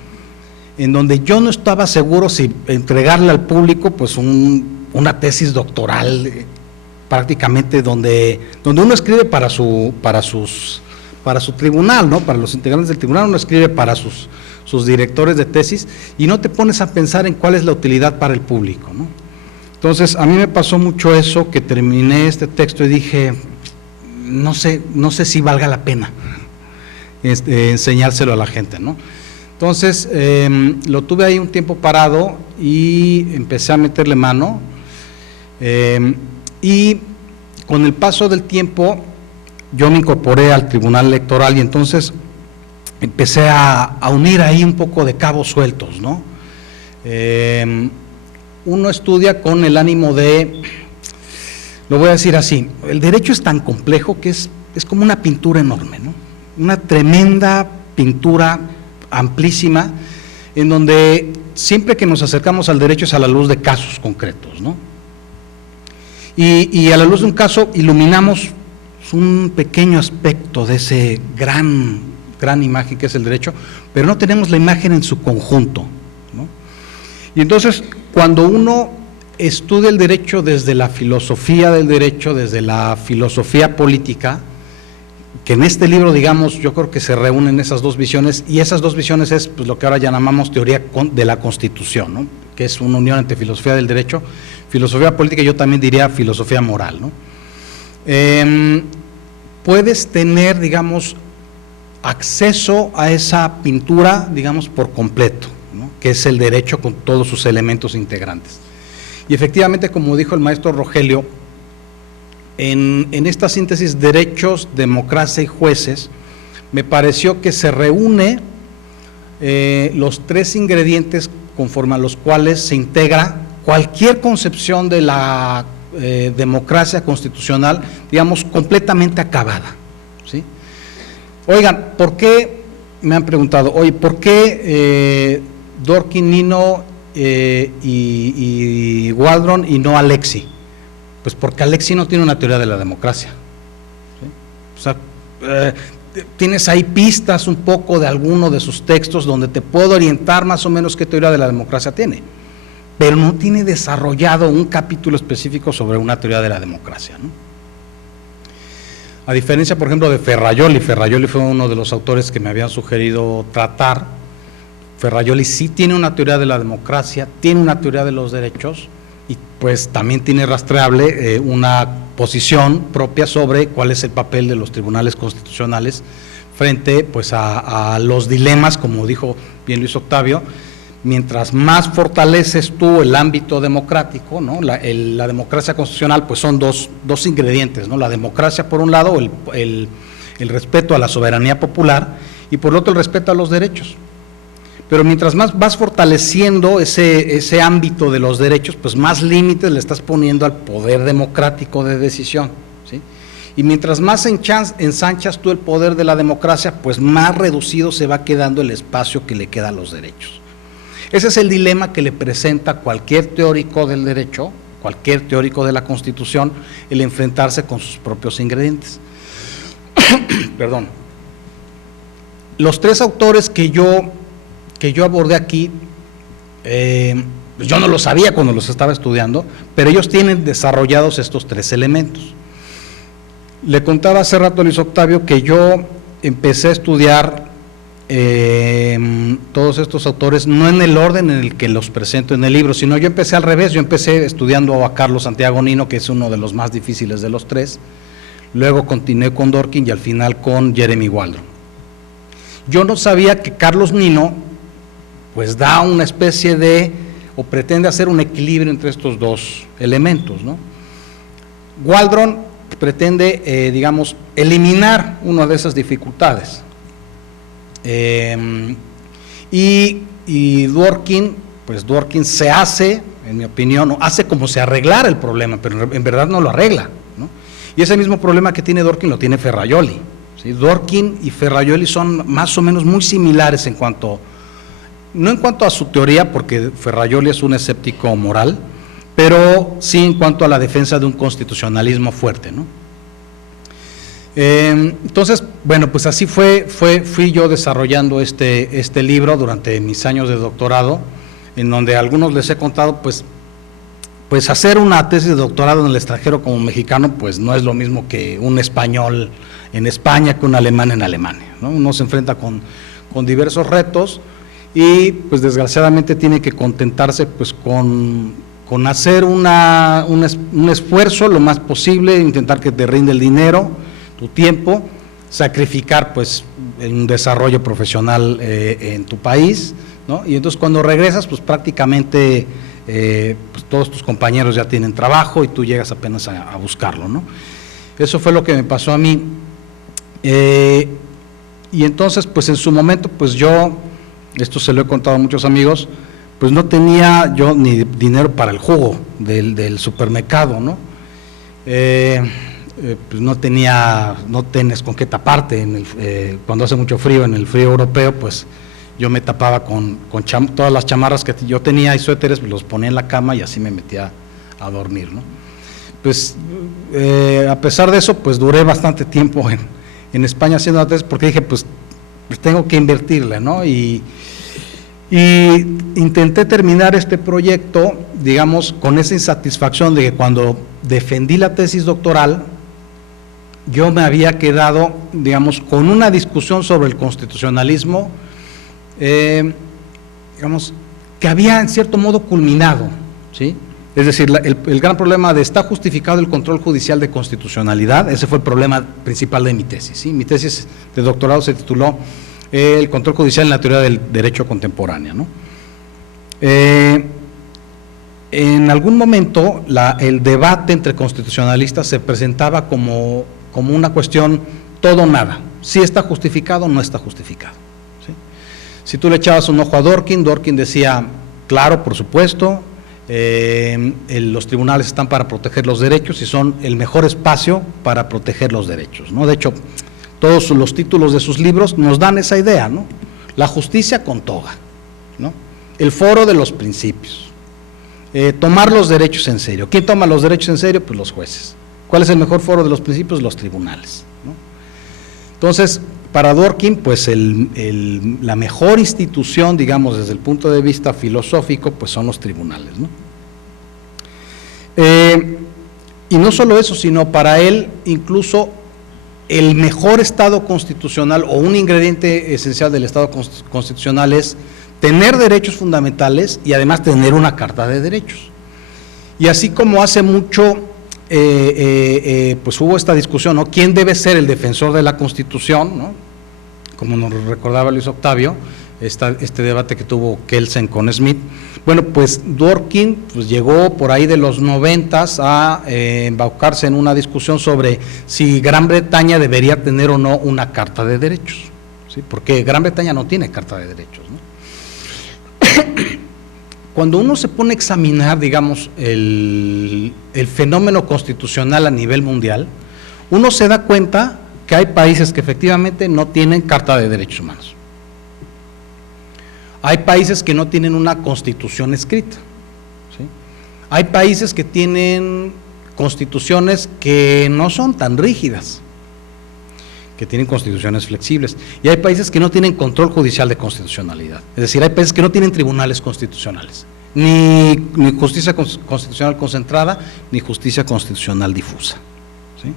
en donde yo no estaba seguro si entregarle al público pues una tesis doctoral prácticamente donde uno escribe para su tribunal, ¿no? Para los integrantes del tribunal uno escribe para sus directores de tesis y no te pones a pensar en cuál es la utilidad para el público, ¿no? Entonces, a mí me pasó mucho eso, que terminé este texto y dije, no sé si valga la pena enseñárselo a la gente, ¿no? Entonces, lo tuve ahí un tiempo parado y empecé a meterle mano, y con el paso del tiempo yo me incorporé al Tribunal Electoral y entonces empecé a unir ahí un poco de cabos sueltos, ¿no? Uno estudia con el ánimo de, lo voy a decir así, el derecho es tan complejo que es como una pintura enorme, ¿no? Una tremenda pintura amplísima, en donde siempre que nos acercamos al derecho es a la luz de casos concretos, ¿no? Y a la luz de un caso iluminamos un pequeño aspecto de ese gran imagen que es el derecho, pero no tenemos la imagen en su conjunto, ¿no? Y entonces, cuando uno estudia el derecho desde la filosofía del derecho, desde la filosofía política, que en este libro, digamos, yo creo que se reúnen esas dos visiones, y esas dos visiones es pues, lo que ahora ya llamamos teoría de la Constitución, ¿no? Que es una unión entre filosofía del derecho, filosofía política, y yo también diría filosofía moral, ¿no? Puedes tener, digamos, acceso a esa pintura, digamos, por completo, ¿no? Que es el derecho con todos sus elementos integrantes. Y efectivamente, como dijo el maestro Rogelio, en esta síntesis derechos, democracia y jueces, me pareció que se reúne los tres ingredientes conforme a los cuales se integra cualquier concepción de la democracia constitucional, digamos, completamente acabada, ¿sí? Oigan, ¿por qué, me han preguntado, oye, ¿por qué Dworkin, Nino y Waldron y no Alexi? Pues porque Alexi no tiene una teoría de la democracia, ¿sí? O sea, tienes ahí pistas un poco de alguno de sus textos donde te puedo orientar más o menos qué teoría de la democracia tiene, pero no tiene desarrollado un capítulo específico sobre una teoría de la democracia, ¿no? A diferencia, por ejemplo, de Ferrajoli fue uno de los autores que me habían sugerido tratar. Ferrajoli sí tiene una teoría de la democracia, tiene una teoría de los derechos, y pues también tiene rastreable una posición propia sobre cuál es el papel de los tribunales constitucionales frente pues a los dilemas, como dijo bien Luis Octavio. Mientras más fortaleces tú el ámbito democrático, ¿no? La democracia constitucional pues son dos ingredientes, ¿no? La democracia por un lado, el respeto a la soberanía popular, y por otro el respeto a los derechos. Pero mientras más vas fortaleciendo ese ámbito de los derechos, pues más límites le estás poniendo al poder democrático de decisión, ¿sí? Y mientras más ensanchas tú el poder de la democracia, pues más reducido se va quedando el espacio que le queda a los derechos. Ese es el dilema que le presenta cualquier teórico del derecho, cualquier teórico de la Constitución, el enfrentarse con sus propios ingredientes. Perdón. Los tres autores que yo abordé aquí, yo no lo sabía cuando los estaba estudiando, pero ellos tienen desarrollados estos tres elementos. Le contaba hace rato a Luis Octavio que yo empecé a estudiar todos estos autores, no en el orden en el que los presento en el libro, sino yo empecé al revés. Yo empecé estudiando a Carlos Santiago Nino, que es uno de los más difíciles de los tres, luego continué con Dworkin y al final con Jeremy Waldron. Yo no sabía que Carlos Nino pues da una especie de, o pretende hacer un equilibrio entre estos dos elementos, ¿no? Waldron pretende, digamos, eliminar una de esas dificultades. Y Dworkin, pues Dworkin se hace, en mi opinión, hace como si arreglara el problema, pero en verdad no lo arregla, ¿no? Y ese mismo problema que tiene Dworkin lo tiene Ferrajoli, ¿sí? Dworkin y Ferrajoli son más o menos muy similares en cuanto, no en cuanto a su teoría, porque Ferrajoli es un escéptico moral, pero sí en cuanto a la defensa de un constitucionalismo fuerte, ¿no? Entonces, bueno, pues así fui yo desarrollando este libro durante mis años de doctorado, en donde a algunos les he contado, pues hacer una tesis de doctorado en el extranjero como mexicano, pues no es lo mismo que un español en España, que un alemán en Alemania, ¿no? Uno se enfrenta con diversos retos y pues desgraciadamente tiene que contentarse pues con hacer un esfuerzo lo más posible, intentar que te rinde el dinero, tu tiempo, sacrificar pues un desarrollo profesional en tu país, ¿no? Y entonces cuando regresas pues prácticamente pues todos tus compañeros ya tienen trabajo y tú llegas apenas a buscarlo, ¿no? Eso fue lo que me pasó a mí. Y entonces pues en su momento pues yo, esto se lo he contado a muchos amigos, pues no tenía yo ni dinero para el jugo del supermercado, ¿no? Pues no tienes con qué taparte, cuando hace mucho frío, en el frío europeo, pues yo me tapaba con todas las chamarras que yo tenía y suéteres, los ponía en la cama y así me metía a dormir, ¿no? Pues a pesar de eso, pues duré bastante tiempo en España haciendo la tesis, porque dije, pues tengo que invertirle, ¿no? Y intenté terminar este proyecto, digamos, con esa insatisfacción de que cuando defendí la tesis doctoral, yo me había quedado, digamos, con una discusión sobre el constitucionalismo, digamos, que había en cierto modo culminado, ¿sí? Es decir, el gran problema de ¿está justificado el control judicial de constitucionalidad? Ese fue el problema principal de mi tesis, ¿sí? Mi tesis de doctorado se tituló el control judicial en la teoría del derecho contemporáneo, ¿no? En algún momento el debate entre constitucionalistas se presentaba como una cuestión todo o nada, si está justificado o no está justificado, ¿sí? Si tú le echabas un ojo a Dworkin decía, claro, por supuesto, los tribunales están para proteger los derechos y son el mejor espacio para proteger los derechos, ¿no? De hecho, todos los títulos de sus libros nos dan esa idea, ¿no? La justicia con toga, ¿no? El foro de los principios, tomar los derechos en serio. ¿Quién toma los derechos en serio? Pues los jueces. ¿Cuál es el mejor foro de los principios? Los tribunales, ¿no? Entonces, para Dworkin, pues la mejor institución, digamos, desde el punto de vista filosófico, pues son los tribunales, ¿no? Y no solo eso, sino para él, incluso el mejor Estado constitucional o un ingrediente esencial del Estado constitucional es tener derechos fundamentales y además tener una Carta de Derechos. Y así como hace mucho, pues hubo esta discusión, ¿no? ¿Quién debe ser el defensor de la Constitución, ¿no? Como nos recordaba Luis Octavio, este debate que tuvo Kelsen con Smith. Bueno, pues Dworkin pues llegó por ahí de los 90s a embaucarse en una discusión sobre si Gran Bretaña debería tener o no una Carta de Derechos, ¿sí? Porque Gran Bretaña no tiene Carta de Derechos, ¿no? Cuando uno se pone a examinar, digamos, el fenómeno constitucional a nivel mundial, uno se da cuenta que hay países que efectivamente no tienen Carta de Derechos Humanos. Hay países que no tienen una constitución escrita, ¿sí? Hay países que tienen constituciones que no son tan rígidas, que tienen constituciones flexibles, y hay países que no tienen control judicial de constitucionalidad, es decir, hay países que no tienen tribunales constitucionales, ni justicia constitucional concentrada, ni justicia constitucional difusa, ¿sí?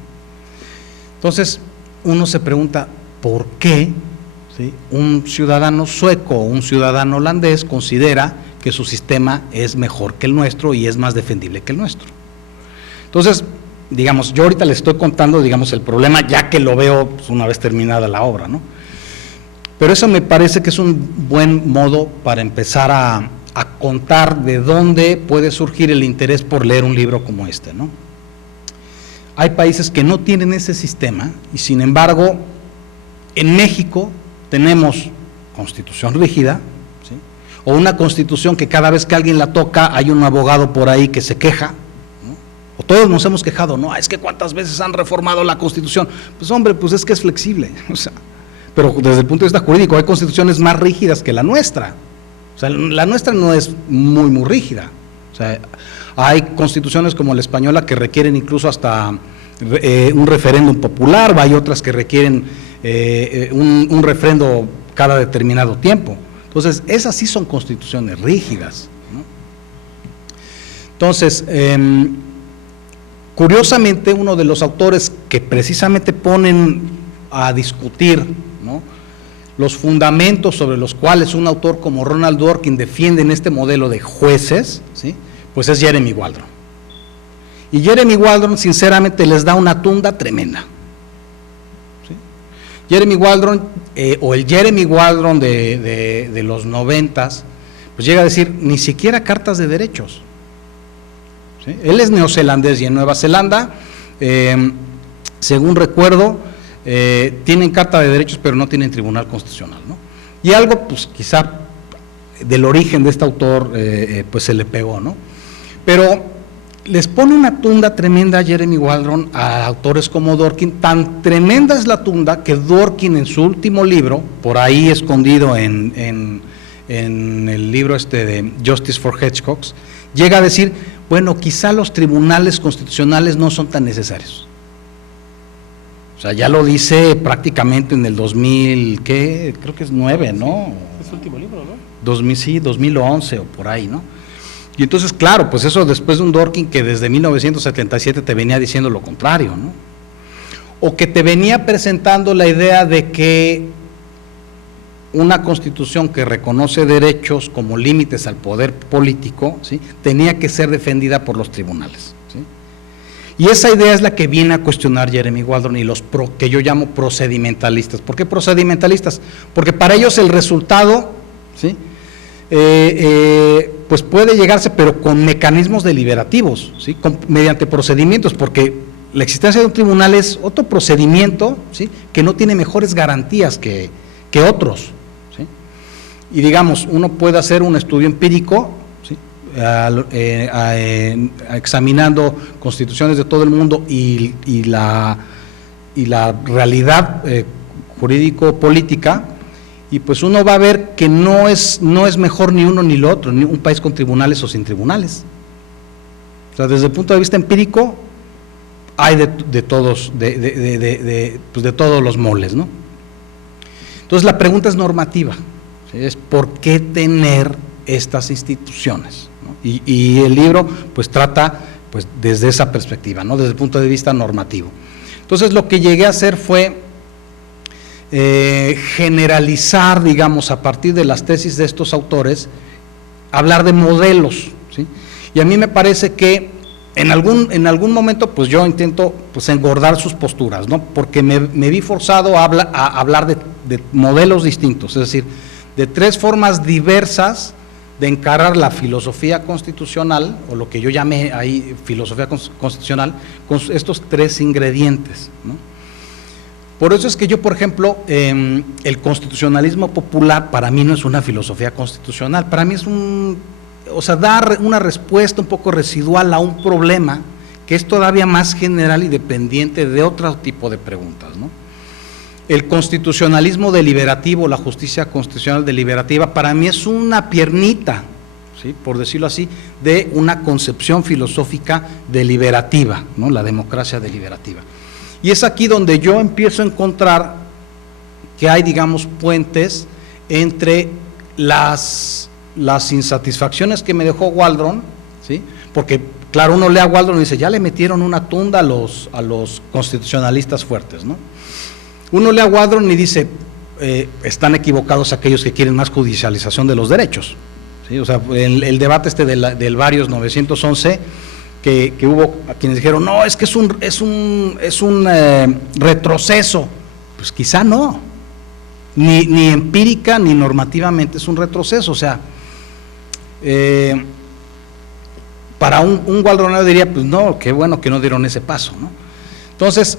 Entonces, uno se pregunta, ¿por qué, ¿sí?, un ciudadano sueco o un ciudadano holandés considera que su sistema es mejor que el nuestro y es más defendible que el nuestro? Entonces, digamos, yo ahorita les estoy contando, digamos, el problema ya que lo veo pues, una vez terminada la obra, ¿no? Pero eso me parece que es un buen modo para empezar a contar de dónde puede surgir el interés por leer un libro como este, ¿no? Hay países que no tienen ese sistema y sin embargo en México tenemos constitución rígida, ¿sí?, o una constitución que cada vez que alguien la toca hay un abogado por ahí que se queja, ¿no?, todos nos hemos quejado, no, es que cuántas veces han reformado la Constitución. Pues hombre, pues es que es flexible, o sea, pero desde el punto de vista jurídico hay constituciones más rígidas que la nuestra. O sea, la nuestra no es muy rígida. O sea, hay constituciones como la española que requieren incluso hasta un referéndum popular, o hay otras que requieren un refrendo cada determinado tiempo. Entonces, esas sí son constituciones rígidas, ¿no? Entonces, curiosamente, uno de los autores que precisamente ponen a discutir, ¿no?, los fundamentos sobre los cuales un autor como Ronald Dworkin defiende en este modelo de jueces, ¿sí?, pues es Jeremy Waldron. Y Jeremy Waldron, sinceramente, les da una tunda tremenda. ¿Sí? Jeremy Waldron, o el Jeremy Waldron de los 90s, pues llega a decir, ni siquiera cartas de derechos. ¿Sí? Él es neozelandés y en Nueva Zelanda, según recuerdo, tienen carta de derechos, pero no tienen tribunal constitucional, ¿no? Y algo, pues quizá del origen de este autor, pues se le pegó, ¿no? Pero les pone una tunda tremenda a Jeremy Waldron a autores como Dworkin. Tan tremenda es la tunda que Dworkin en su último libro, por ahí escondido en el libro de Justice for Hedgehogs, llega a decir, bueno, quizá los tribunales constitucionales no son tan necesarios. O sea, ya lo dice prácticamente en el 2000, ¿qué? Creo que es 9, ¿no? Es su último libro, ¿no? Sí, 2011 o por ahí, ¿no? Y entonces, claro, pues eso después de un Dworkin que desde 1977 te venía diciendo lo contrario, ¿no? O que te venía presentando la idea de que una constitución que reconoce derechos como límites al poder político, ¿sí?, tenía que ser defendida por los tribunales, ¿sí? Y esa idea es la que viene a cuestionar Jeremy Waldron y los que yo llamo procedimentalistas. ¿Por qué procedimentalistas? Porque para ellos el resultado, ¿sí?, pues puede llegarse, pero con mecanismos deliberativos, ¿sí?, mediante procedimientos, porque la existencia de un tribunal es otro procedimiento, ¿sí?, que no tiene mejores garantías que otros, ¿sí? Y digamos, uno puede hacer un estudio empírico, ¿sí?, examinando constituciones de todo el mundo y la realidad jurídico-política, y pues uno va a ver que no es mejor ni uno ni lo otro, ni un país con tribunales o sin tribunales. O sea, desde el punto de vista empírico, hay de todos, pues de todos los moles, ¿no? Entonces la pregunta es normativa, ¿sí?, es ¿por qué tener estas instituciones?, ¿no? Y el libro pues trata pues desde esa perspectiva, ¿no?, desde el punto de vista normativo. Entonces lo que llegué a hacer fue generalizar, digamos, a partir de las tesis de estos autores, hablar de modelos, ¿sí? Y a mí me parece que en algún momento pues yo intento pues engordar sus posturas, ¿no?, porque me vi forzado a hablar de modelos distintos, es decir, de tres formas diversas de encarar la filosofía constitucional, o lo que yo llamé ahí filosofía constitucional, con estos tres ingredientes, ¿no? Por eso es que yo, por ejemplo, el constitucionalismo popular para mí no es una filosofía constitucional, para mí es dar una respuesta un poco residual a un problema que es todavía más general y dependiente de otro tipo de preguntas, ¿no? El constitucionalismo deliberativo, la justicia constitucional deliberativa, para mí es una piernita, ¿sí?, por decirlo así, de una concepción filosófica deliberativa, ¿no?, la democracia deliberativa. Y es aquí donde yo empiezo a encontrar que hay, digamos, puentes entre las insatisfacciones que me dejó Waldron, ¿sí?, porque, claro, uno lee a Waldron y dice, ya le metieron una tunda a los constitucionalistas fuertes, ¿no? Uno lee a Waldron y dice, están equivocados aquellos que quieren más judicialización de los derechos, ¿sí? O sea, el debate del Varios 911, que hubo a quienes dijeron, no, es que es un retroceso. Pues quizá no, ni empírica ni normativamente es un retroceso. O sea, para un waldronero diría, pues no, qué bueno que no dieron ese paso, ¿no? Entonces,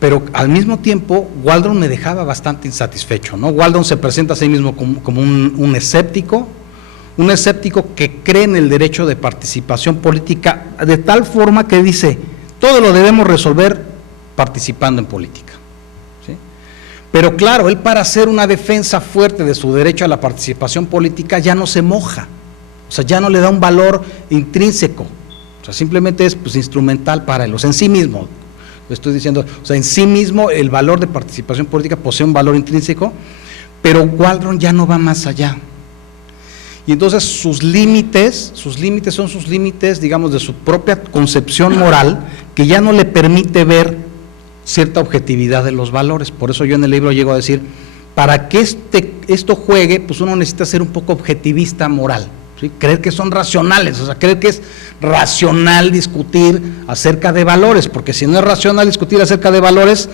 pero al mismo tiempo Waldron me dejaba bastante insatisfecho, ¿no? Waldron se presenta a sí mismo como un escéptico, un escéptico que cree en el derecho de participación política de tal forma que dice, todo lo debemos resolver participando en política. ¿Sí? Pero claro, él para hacer una defensa fuerte de su derecho a la participación política ya no se moja, o sea, ya no le da un valor intrínseco, o sea, simplemente es pues instrumental para él, o sea, en sí mismo, lo estoy diciendo, o sea, en sí mismo el valor de participación política posee un valor intrínseco, pero Waldron ya no va más allá. Y entonces sus límites son sus límites, digamos, de su propia concepción moral, que ya no le permite ver cierta objetividad de los valores. Por eso yo en el libro llego a decir, para que esto juegue, pues uno necesita ser un poco objetivista moral, ¿sí? Creer que son racionales, o sea, creer que es racional discutir acerca de valores, porque si no es racional discutir acerca de valores,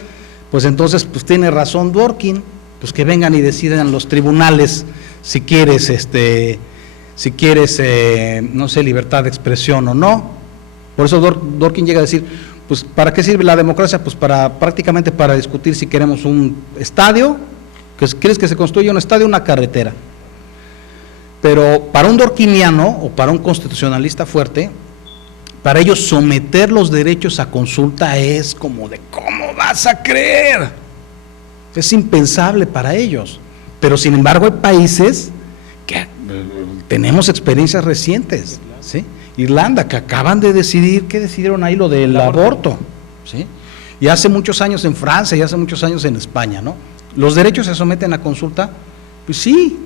pues entonces pues tiene razón Dworkin, pues que vengan y decidan los tribunales si quieres, no sé, libertad de expresión o no. Por eso Dworkin llega a decir, pues ¿para qué sirve la democracia? Pues prácticamente para discutir si queremos un estadio, ¿quieres que se construya un estadio o una carretera? Pero para un dworkiniano o para un constitucionalista fuerte, para ellos someter los derechos a consulta es como de ¿cómo vas a creer? Es impensable para ellos. Pero sin embargo hay países que tenemos experiencias recientes, ¿sí? Irlanda, que acaban de decidir, ¿qué decidieron ahí? Lo del aborto, ¿sí? Y hace muchos años en Francia y hace muchos años en España, ¿no? ¿Los derechos se someten a consulta? Pues sí.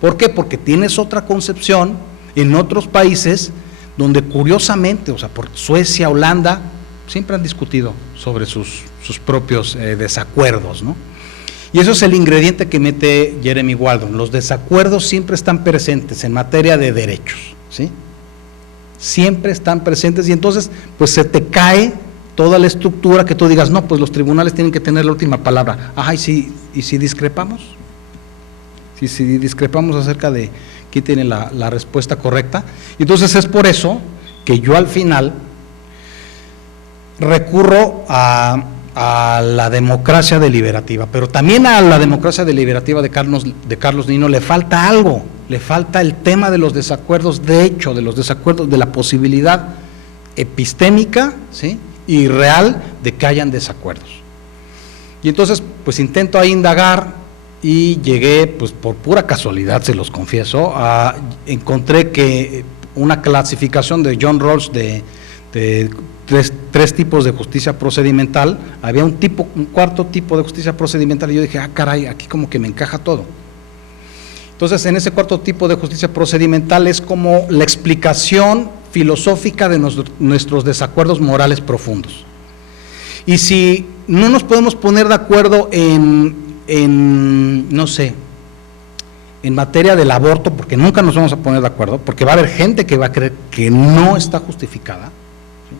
¿Por qué? Porque tienes otra concepción en otros países donde curiosamente, o sea, por Suecia, Holanda, siempre han discutido sobre sus propios desacuerdos, ¿no? Y eso es el ingrediente que mete Jeremy Waldron. Los desacuerdos siempre están presentes en materia de derechos, ¿sí? Siempre están presentes y entonces pues se te cae toda la estructura que tú digas, no, pues los tribunales tienen que tener la última palabra. Ajá, ¿y si discrepamos? Si discrepamos acerca de quién tiene la respuesta correcta. Entonces es por eso que yo al final recurro a la democracia deliberativa, pero también a la democracia deliberativa de Carlos Nino le falta algo, le falta el tema de los desacuerdos, de hecho, de los desacuerdos, de la posibilidad epistémica, ¿sí?, y real de que hayan desacuerdos. Y entonces, pues intento ahí indagar y llegué, pues por pura casualidad, se los confieso, encontré que una clasificación de John Rawls de tres tipos de justicia procedimental, había un cuarto tipo de justicia procedimental, y yo dije, caray, aquí como que me encaja todo. Entonces, en ese cuarto tipo de justicia procedimental es como la explicación filosófica de nuestros desacuerdos morales profundos. Y si no nos podemos poner de acuerdo no sé, en materia del aborto, porque nunca nos vamos a poner de acuerdo, porque va a haber gente que va a creer que no está justificada, ¿sí?,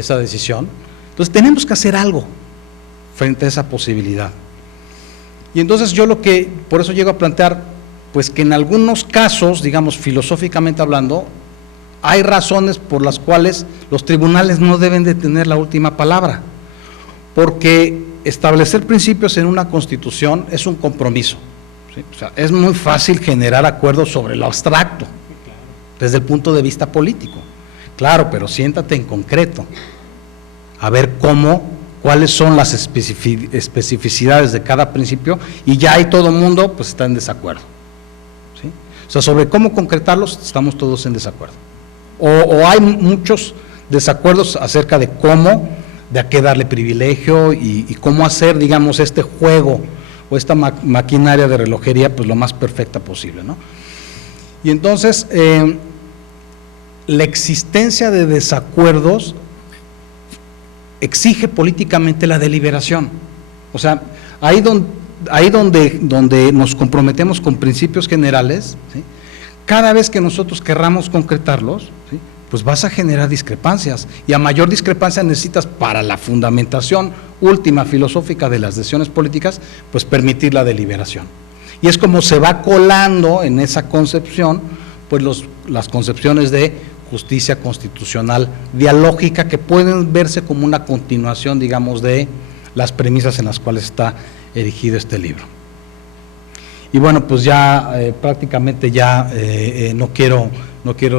esa decisión. Entonces tenemos que hacer algo frente a esa posibilidad. Y entonces yo por eso llego a plantear, pues que en algunos casos, digamos filosóficamente hablando, hay razones por las cuales los tribunales no deben de tener la última palabra, porque establecer principios en una constitución es un compromiso, ¿sí? O sea, es muy fácil generar acuerdos sobre lo abstracto, desde el punto de vista político, claro, pero siéntate en concreto, a ver cuáles son las especificidades de cada principio, y ya ahí todo el mundo pues está en desacuerdo, ¿sí? O sea, sobre cómo concretarlos estamos todos en desacuerdo, o hay muchos desacuerdos acerca de a qué darle privilegio y cómo hacer, digamos, este juego o esta maquinaria de relojería pues lo más perfecta posible, ¿no? Y entonces la existencia de desacuerdos exige políticamente la deliberación, o sea, ahí donde nos comprometemos con principios generales, ¿sí?, cada vez que nosotros querramos concretarlos, ¿sí?, pues vas a generar discrepancias, y a mayor discrepancia necesitas para la fundamentación última filosófica de las decisiones políticas, pues permitir la deliberación. Y es como se va colando en esa concepción, pues las concepciones de justicia constitucional dialógica, que pueden verse como una continuación, digamos, de las premisas en las cuales está erigido este libro. Y bueno, pues ya prácticamente ya no quiero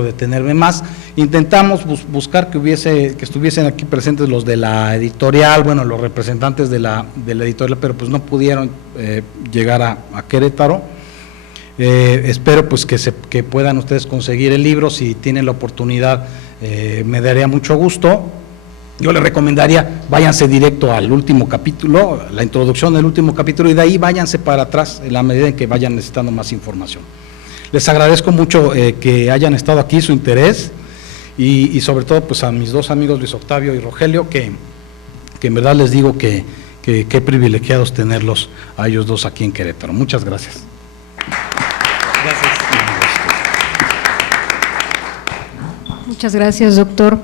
detenerme más. Intentamos buscar que estuviesen aquí presentes los de la editorial, bueno, los representantes de la editorial, pero pues no pudieron llegar a Querétaro. Espero pues que puedan ustedes conseguir el libro. Si tienen la oportunidad, me daría mucho gusto. Yo les recomendaría, váyanse directo al último capítulo, la introducción del último capítulo, y de ahí váyanse para atrás en la medida en que vayan necesitando más información. Les agradezco mucho que hayan estado aquí, su interés, y sobre todo pues a mis dos amigos Luis Octavio y Rogelio, que en verdad les digo que qué privilegiados tenerlos a ellos dos aquí en Querétaro. Muchas gracias. Gracias. Muchas gracias, doctor.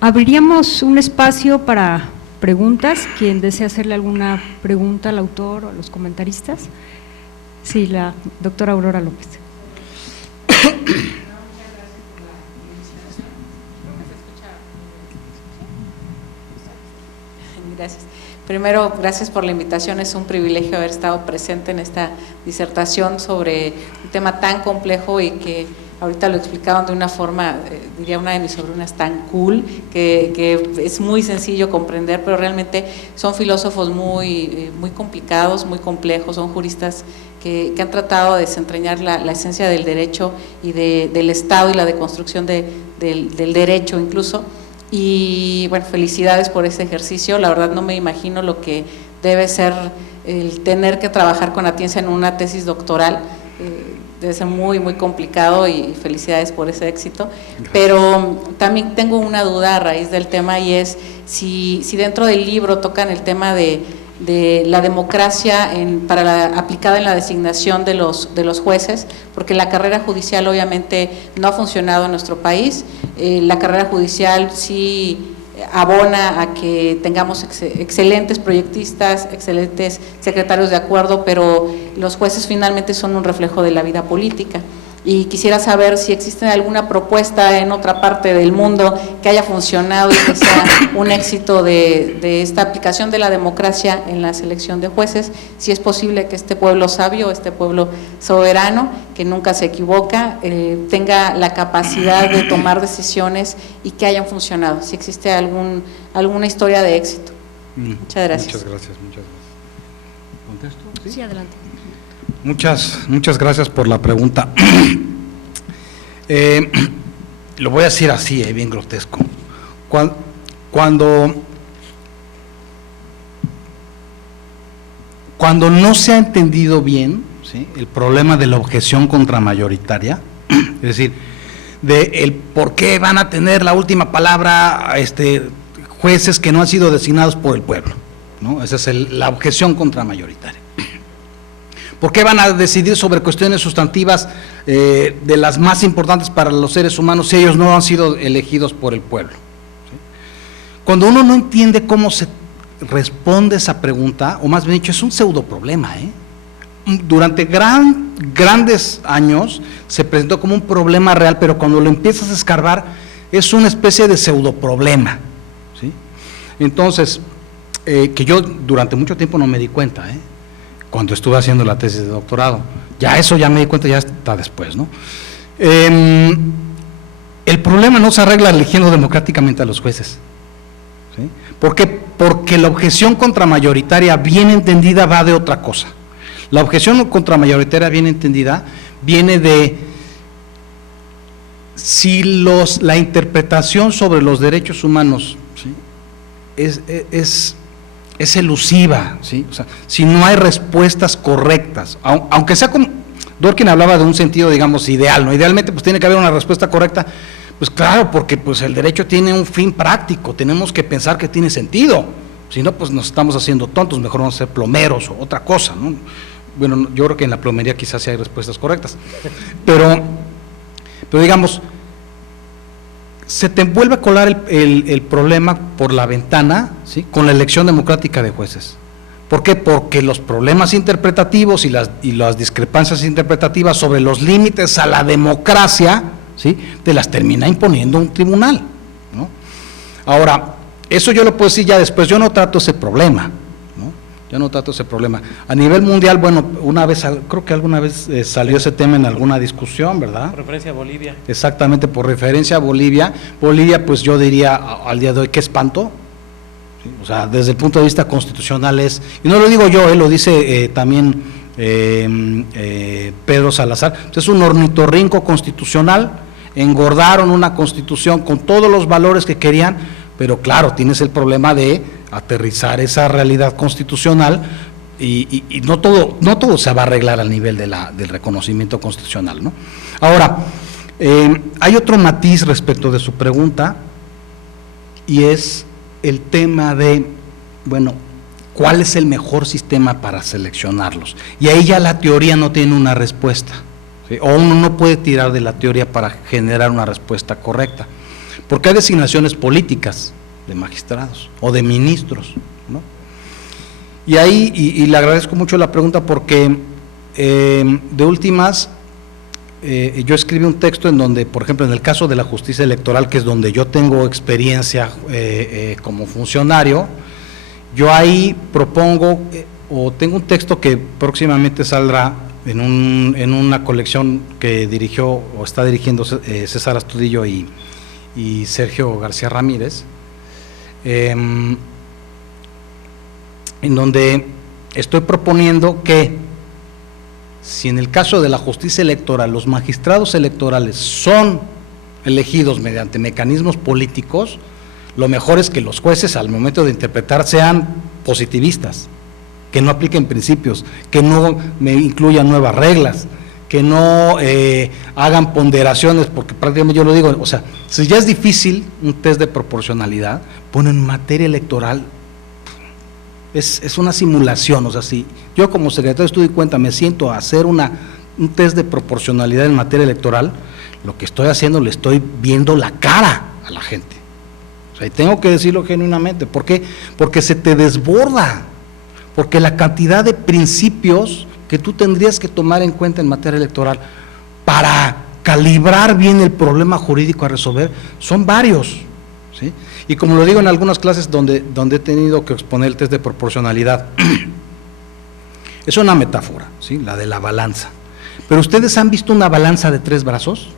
Abriríamos un espacio para preguntas. ¿Quién desea hacerle alguna pregunta al autor o a los comentaristas? Sí, la doctora Aurora López. Gracias. Primero, gracias por la invitación. Es un privilegio haber estado presente en esta disertación sobre un tema tan complejo y que ahorita lo explicaban de una forma, diría una de mis sobrinas, tan cool, que es muy sencillo comprender, pero realmente son filósofos muy complicados, muy complejos, son juristas que han tratado de desentrañar la esencia del derecho y del Estado y la deconstrucción del derecho incluso. Y bueno, felicidades por ese ejercicio. La verdad no me imagino lo que debe ser el tener que trabajar con Atienza en una tesis doctoral. Debe ser muy complicado, y felicidades por ese éxito. Pero también tengo una duda a raíz del tema, y es si dentro del libro tocan el tema de la democracia aplicada en la designación de los jueces, porque la carrera judicial obviamente no ha funcionado en nuestro país. La carrera judicial sí abona a que tengamos excelentes proyectistas, excelentes secretarios de acuerdo, pero los jueces finalmente son un reflejo de la vida política. Y quisiera saber si existe alguna propuesta en otra parte del mundo que haya funcionado y que sea un éxito de esta aplicación de la democracia en la selección de jueces, si es posible que este pueblo sabio, este pueblo soberano, que nunca se equivoca, tenga la capacidad de tomar decisiones y que hayan funcionado, si existe alguna historia de éxito. Muchas gracias. Muchas gracias. ¿Contesto? Sí, adelante. Muchas gracias por la pregunta. Lo voy a decir así, bien grotesco. Cuando no se ha entendido bien, ¿sí?, el problema de la objeción contramayoritaria, es decir, de el por qué van a tener la última palabra jueces que no han sido designados por el pueblo, ¿no? Esa es la objeción contramayoritaria. ¿Por qué van a decidir sobre cuestiones sustantivas de las más importantes para los seres humanos si ellos no han sido elegidos por el pueblo? ¿Sí? Cuando uno no entiende cómo se responde esa pregunta, o más bien dicho, es un pseudoproblema, Durante grandes años se presentó como un problema real, pero cuando lo empiezas a escarbar es una especie de pseudoproblema, ¿sí? Entonces, que yo durante mucho tiempo no me di cuenta, cuando estuve haciendo la tesis de doctorado, ya me di cuenta, ya está después, ¿no? El problema no se arregla eligiendo democráticamente a los jueces, ¿sí? ¿Por qué? Porque la objeción contramayoritaria bien entendida va de otra cosa. La objeción contramayoritaria bien entendida viene de si la interpretación sobre los derechos humanos, ¿sí?, es elusiva, ¿sí? O sea, si no hay respuestas correctas, aunque sea como Dworkin hablaba de un sentido, digamos, ideal, ¿no? Idealmente pues tiene que haber una respuesta correcta, pues claro, porque pues el derecho tiene un fin práctico, tenemos que pensar que tiene sentido, si no pues nos estamos haciendo tontos, mejor vamos a ser plomeros o otra cosa, ¿no? Bueno, yo creo que en la plomería quizás sí hay respuestas correctas, pero digamos, se te vuelve a colar el problema por la ventana, ¿sí?, con la elección democrática de jueces. ¿Por qué? Porque los problemas interpretativos y las discrepancias interpretativas sobre los límites a la democracia, ¿sí?, te las termina imponiendo un tribunal, ¿no? Ahora, eso yo lo puedo decir ya después, yo no trato ese problema, ¿no? yo no trato ese problema. A nivel mundial, bueno, creo que alguna vez salió ese tema en alguna discusión, ¿verdad? Por referencia a Bolivia. Exactamente, por referencia a Bolivia. Bolivia, pues yo diría al día de hoy, qué espanto. ¿Sí? O sea, desde el punto de vista constitucional y no lo digo yo, lo dice también Pedro Salazar, es un ornitorrinco constitucional, engordaron una constitución con todos los valores que querían, pero claro, tienes el problema de aterrizar esa realidad constitucional y no todo se va a arreglar al nivel del reconocimiento constitucional, ¿no? Ahora, hay otro matiz respecto de su pregunta y es el tema de, bueno, ¿cuál es el mejor sistema para seleccionarlos? Y ahí ya la teoría no tiene una respuesta, ¿sí? O uno no puede tirar de la teoría para generar una respuesta correcta, porque hay designaciones políticas de magistrados o de ministros, ¿no? Y ahí, y le agradezco mucho la pregunta porque de últimas, yo escribí un texto en donde, por ejemplo, en el caso de la justicia electoral, que es donde yo tengo experiencia como funcionario, yo ahí propongo, o tengo un texto que próximamente saldrá en una colección que dirigió o está dirigiendo César Astudillo y Sergio García Ramírez, en donde estoy proponiendo que si en el caso de la justicia electoral los magistrados electorales son elegidos mediante mecanismos políticos, lo mejor es que los jueces al momento de interpretar sean positivistas, que no apliquen principios, que no me incluyan nuevas reglas, que no hagan ponderaciones, porque prácticamente yo lo digo, o sea, si ya es difícil un test de proporcionalidad, bueno, en materia electoral es una simulación, o sea, si yo como secretario de Estudio y Cuenta me siento a hacer un test de proporcionalidad en materia electoral, lo que estoy haciendo, le estoy viendo la cara a la gente, o sea, y tengo que decirlo genuinamente. ¿Por qué? Porque se te desborda, porque la cantidad de principios que tú tendrías que tomar en cuenta en materia electoral para calibrar bien el problema jurídico a resolver son varios, ¿sí? Y como lo digo en algunas clases donde he tenido que exponer el test de proporcionalidad, es una metáfora, ¿sí? La de la balanza. Pero ¿ustedes han visto una balanza de 3 brazos?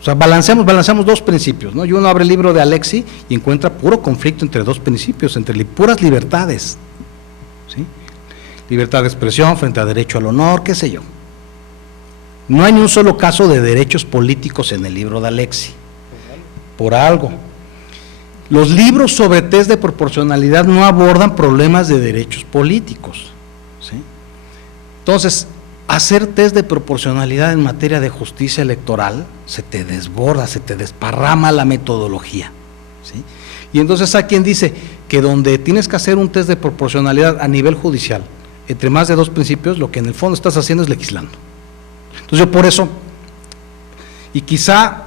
O sea, balanceamos dos principios, ¿no? Y uno abre el libro de Alexi y encuentra puro conflicto entre dos principios, entre puras libertades, ¿sí? Libertad de expresión frente a derecho al honor, qué sé yo. No hay ni un solo caso de derechos políticos en el libro de Alexi, por algo. Los libros sobre test de proporcionalidad no abordan problemas de derechos políticos, ¿sí? Entonces, hacer test de proporcionalidad en materia de justicia electoral se te desborda, se te desparrama la metodología, ¿sí? Y entonces hay quien dice que donde tienes que hacer un test de proporcionalidad a nivel judicial, entre más de 2 principios, lo que en el fondo estás haciendo es legislando. Entonces yo por eso, y quizá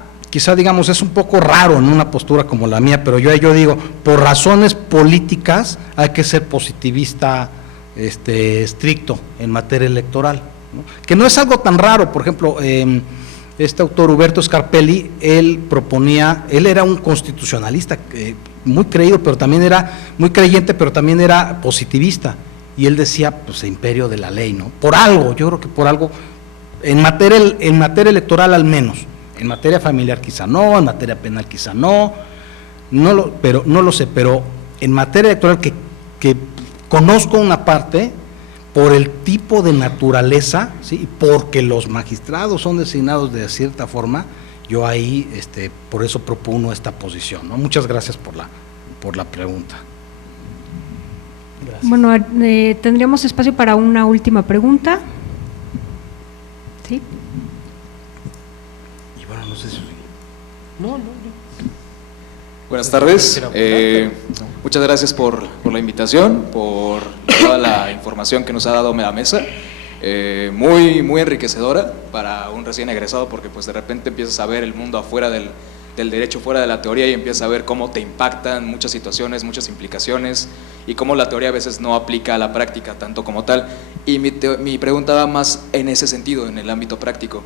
digamos es un poco raro en una postura como la mía, pero yo digo, por razones políticas hay que ser positivista estricto en materia electoral, ¿no? Que no es algo tan raro. Por ejemplo, este autor Huberto Scarpelli, él era un constitucionalista muy creído, pero también era muy creyente, pero también era positivista, y él decía, pues, imperio de la ley, ¿no? Por algo, yo creo que por algo, en materia electoral al menos, en materia familiar quizá no, en materia penal quizá no lo sé, pero en materia electoral que conozco una parte, por el tipo de naturaleza, ¿sí? Porque los magistrados son designados de cierta forma, yo ahí, por eso propongo esta posición, ¿no? Muchas gracias por la pregunta. Gracias. Bueno, tendríamos espacio para una última pregunta. ¿Sí? Y bueno, no sé si... No. Buenas tardes, muchas gracias por la invitación, por toda la información que nos ha dado la mesa, muy enriquecedora para un recién egresado, porque pues de repente empiezas a ver el mundo afuera del derecho, fuera de la teoría, y empiezas a ver cómo te impactan muchas situaciones, muchas implicaciones, y cómo la teoría a veces no aplica a la práctica tanto como tal. Y mi pregunta va más en ese sentido, en el ámbito práctico.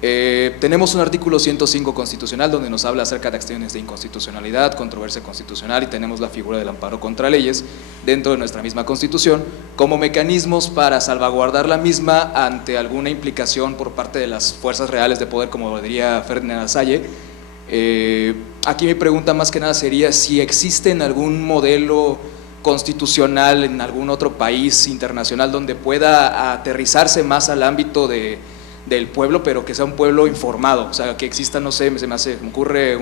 Tenemos un artículo 105 constitucional donde nos habla acerca de acciones de inconstitucionalidad, controversia constitucional, y tenemos la figura del amparo contra leyes, dentro de nuestra misma Constitución, como mecanismos para salvaguardar la misma ante alguna implicación por parte de las fuerzas reales de poder, como diría Ferdinand Lasalle. Aquí mi pregunta más que nada sería si existe en algún modelo constitucional en algún otro país internacional donde pueda aterrizarse más al ámbito del pueblo, pero que sea un pueblo informado, o sea, que exista, no sé, me ocurre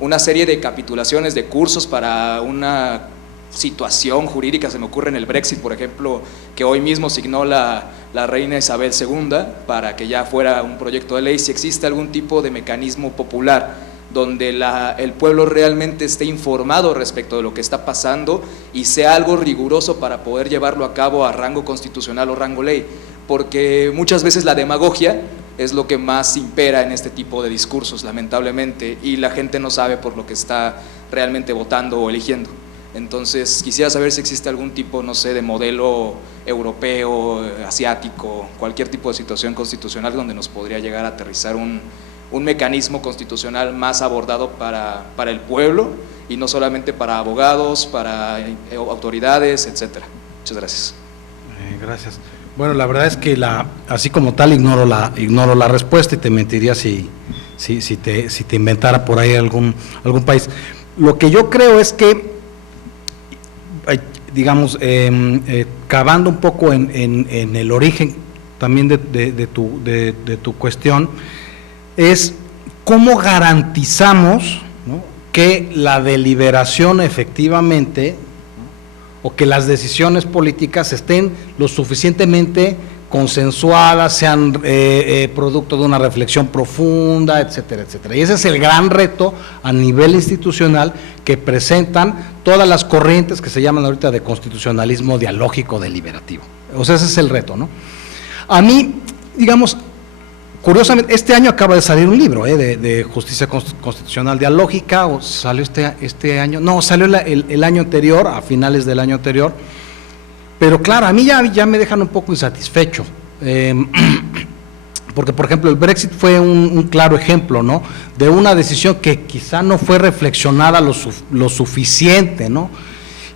una serie de capitulaciones de cursos para una situación jurídica, se me ocurre en el Brexit, por ejemplo, que hoy mismo signó la reina Isabel II para que ya fuera un proyecto de ley. Si existe algún tipo de mecanismo popular donde el pueblo realmente esté informado respecto de lo que está pasando y sea algo riguroso para poder llevarlo a cabo a rango constitucional o rango ley, porque muchas veces la demagogia es lo que más impera en este tipo de discursos, lamentablemente, y la gente no sabe por lo que está realmente votando o eligiendo. Entonces, quisiera saber si existe algún tipo, no sé, de modelo europeo, asiático, cualquier tipo de situación constitucional donde nos podría llegar a aterrizar un mecanismo constitucional más abordado para el pueblo y no solamente para abogados, para autoridades, etcétera. Muchas gracias. Gracias. Bueno, la verdad es que así como tal ignoro la respuesta y te mentiría si te inventara por ahí algún país. Lo que yo creo es que, digamos, cavando un poco en el origen también de tu cuestión, es cómo garantizamos, ¿no?, que la deliberación efectivamente, ¿no?, o que las decisiones políticas estén lo suficientemente consensuadas, sean producto de una reflexión profunda, etcétera, etcétera. Y ese es el gran reto a nivel institucional que presentan todas las corrientes que se llaman ahorita de constitucionalismo dialógico deliberativo. O sea, ese es el reto, ¿no? A mí, digamos, curiosamente, este año acaba de salir un libro de justicia constitucional dialógica, o salió este año, no, salió el año anterior, a finales del año anterior, pero claro, a mí ya me dejan un poco insatisfecho, porque por ejemplo el Brexit fue un claro ejemplo, ¿no?, de una decisión que quizá no fue reflexionada lo suficiente, ¿no?,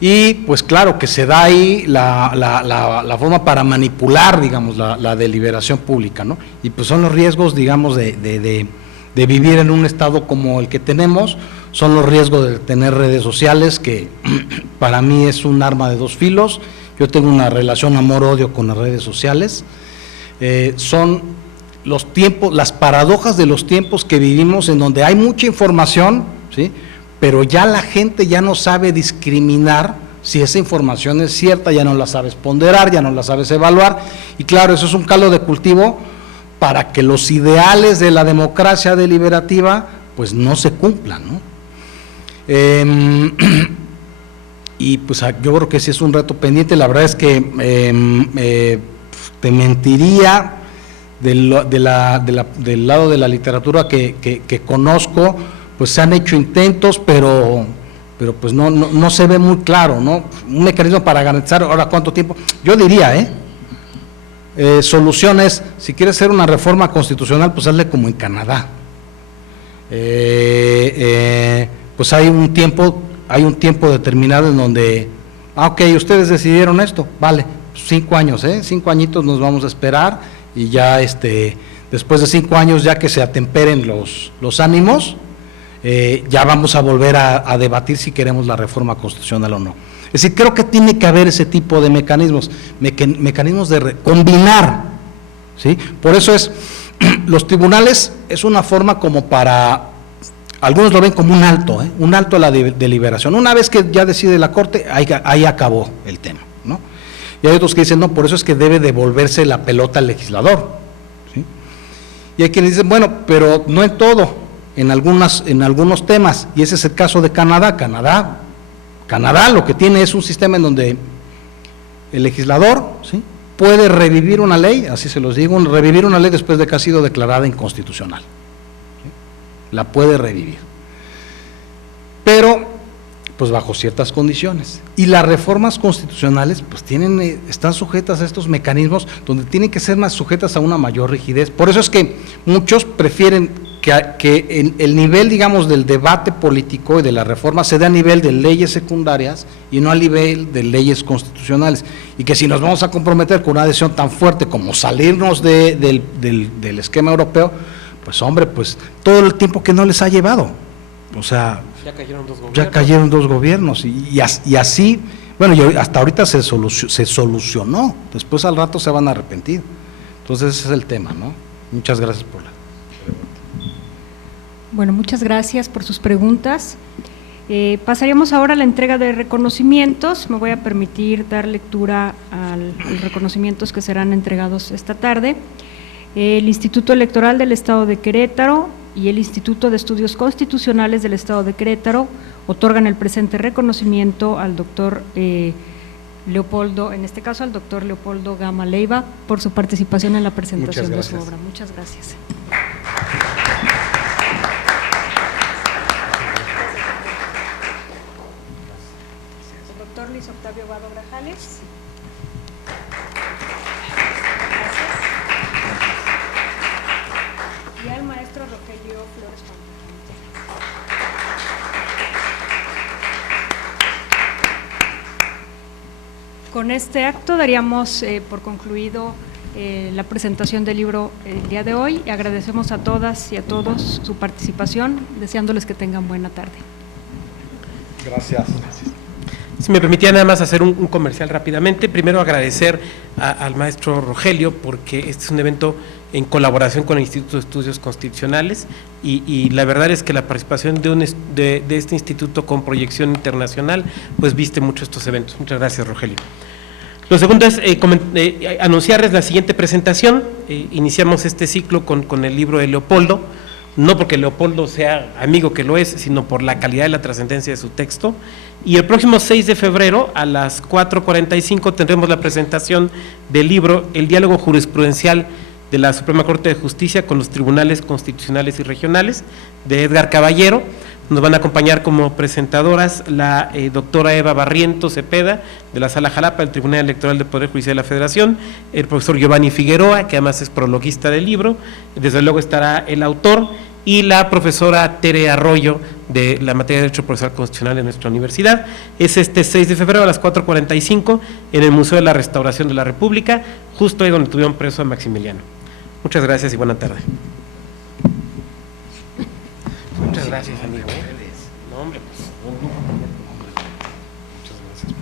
y pues claro que se da ahí la forma para manipular, digamos, la deliberación pública, ¿no? Y pues son los riesgos, digamos, de vivir en un estado como el que tenemos, son los riesgos de tener redes sociales, que para mí es un arma de dos filos. Yo tengo una relación amor-odio con las redes sociales. Son los tiempos, las paradojas de los tiempos que vivimos, en donde hay mucha información, ¿sí?, pero ya la gente ya no sabe discriminar si esa información es cierta, ya no la sabes ponderar, ya no la sabes evaluar, y claro, eso es un caldo de cultivo para que los ideales de la democracia deliberativa pues no se cumplan, ¿no? Y pues yo creo que sí es un reto pendiente. La verdad es que te mentiría del lado de la literatura que conozco, pues se han hecho intentos, pero pues no se ve muy claro, ¿no? Un mecanismo para garantizar, ahora cuánto tiempo, yo diría, soluciones, si quieres hacer una reforma constitucional, pues hazle como en Canadá, pues hay un tiempo determinado en donde, ok, ustedes decidieron esto, vale, 5 años, 5 añitos nos vamos a esperar, y ya después de 5 años, ya que se atemperen los ánimos, ya vamos a volver a debatir si queremos la reforma constitucional o no. Es decir, creo que tiene que haber ese tipo de mecanismos de combinar, ¿sí? Por eso los tribunales es una forma como para, algunos lo ven como un alto a la deliberación. Una vez que ya decide la Corte, ahí acabó el tema, ¿no? Y hay otros que dicen, no, por eso es que debe devolverse la pelota al legislador, ¿sí? Y hay quienes dicen, bueno, pero no en todo. En algunos temas, y ese es el caso de Canadá. Canadá lo que tiene es un sistema en donde el legislador, ¿sí?, puede revivir una ley, así se los digo, revivir una ley después de que ha sido declarada inconstitucional, ¿sí?, la puede revivir, pero pues bajo ciertas condiciones, y las reformas constitucionales pues están sujetas a estos mecanismos donde tienen que ser más sujetas a una mayor rigidez. Por eso es que muchos prefieren que el nivel, digamos, del debate político y de la reforma se dé a nivel de leyes secundarias y no a nivel de leyes constitucionales, y que si nos vamos a comprometer con una decisión tan fuerte como salirnos del esquema europeo, pues hombre, pues todo el tiempo que no les ha llevado, o sea, ya cayeron dos gobiernos y así, bueno, y hasta ahorita se solucionó, después al rato se van a arrepentir. Entonces ese es el tema, ¿no? Muchas gracias por la... Bueno, muchas gracias por sus preguntas. Pasaríamos ahora a la entrega de reconocimientos. Me voy a permitir dar lectura a los reconocimientos que serán entregados esta tarde. El Instituto Electoral del Estado de Querétaro y el Instituto de Estudios Constitucionales del Estado de Querétaro otorgan el presente reconocimiento al doctor Leopoldo, en este caso al doctor Leopoldo Gama Leiva, por su participación en la presentación de su obra. Muchas gracias. El doctor Luis Octavio Vado Grajales. Gracias. Y al maestro Rogelio Flores Pantano. Con este acto daríamos por concluido la presentación del libro el día de hoy. Agradecemos a todas y a todos su participación, deseándoles que tengan buena tarde. Gracias. Si me permitía nada más hacer un comercial rápidamente, primero agradecer al maestro Rogelio, porque este es un evento en colaboración con el Instituto de Estudios Constitucionales y la verdad es que la participación de este instituto con proyección internacional pues viste mucho estos eventos. Muchas gracias, Rogelio. Lo segundo es anunciarles la siguiente presentación. Iniciamos este ciclo con el libro de Leopoldo, no porque Leopoldo sea amigo, que lo es, sino por la calidad y la trascendencia de su texto. Y el próximo 6 de febrero a las 4:45 tendremos la presentación del libro El diálogo jurisprudencial de la Suprema Corte de Justicia con los tribunales constitucionales y regionales, de Edgar Caballero. Nos van a acompañar como presentadoras la doctora Eva Barrientos Cepeda, de la Sala Jalapa del Tribunal Electoral del Poder Judicial de la Federación, el profesor Giovanni Figueroa, que además es prologuista del libro, desde luego estará el autor, y la profesora Tere Arroyo, de la materia de Derecho Procesal Constitucional de nuestra universidad. Es este 6 de febrero a las 4:45 en el Museo de la Restauración de la República, justo ahí donde tuvieron preso a Maximiliano. Muchas gracias y buena tarde. Muchas gracias, amigo. No, hombre, pues. Muchas gracias.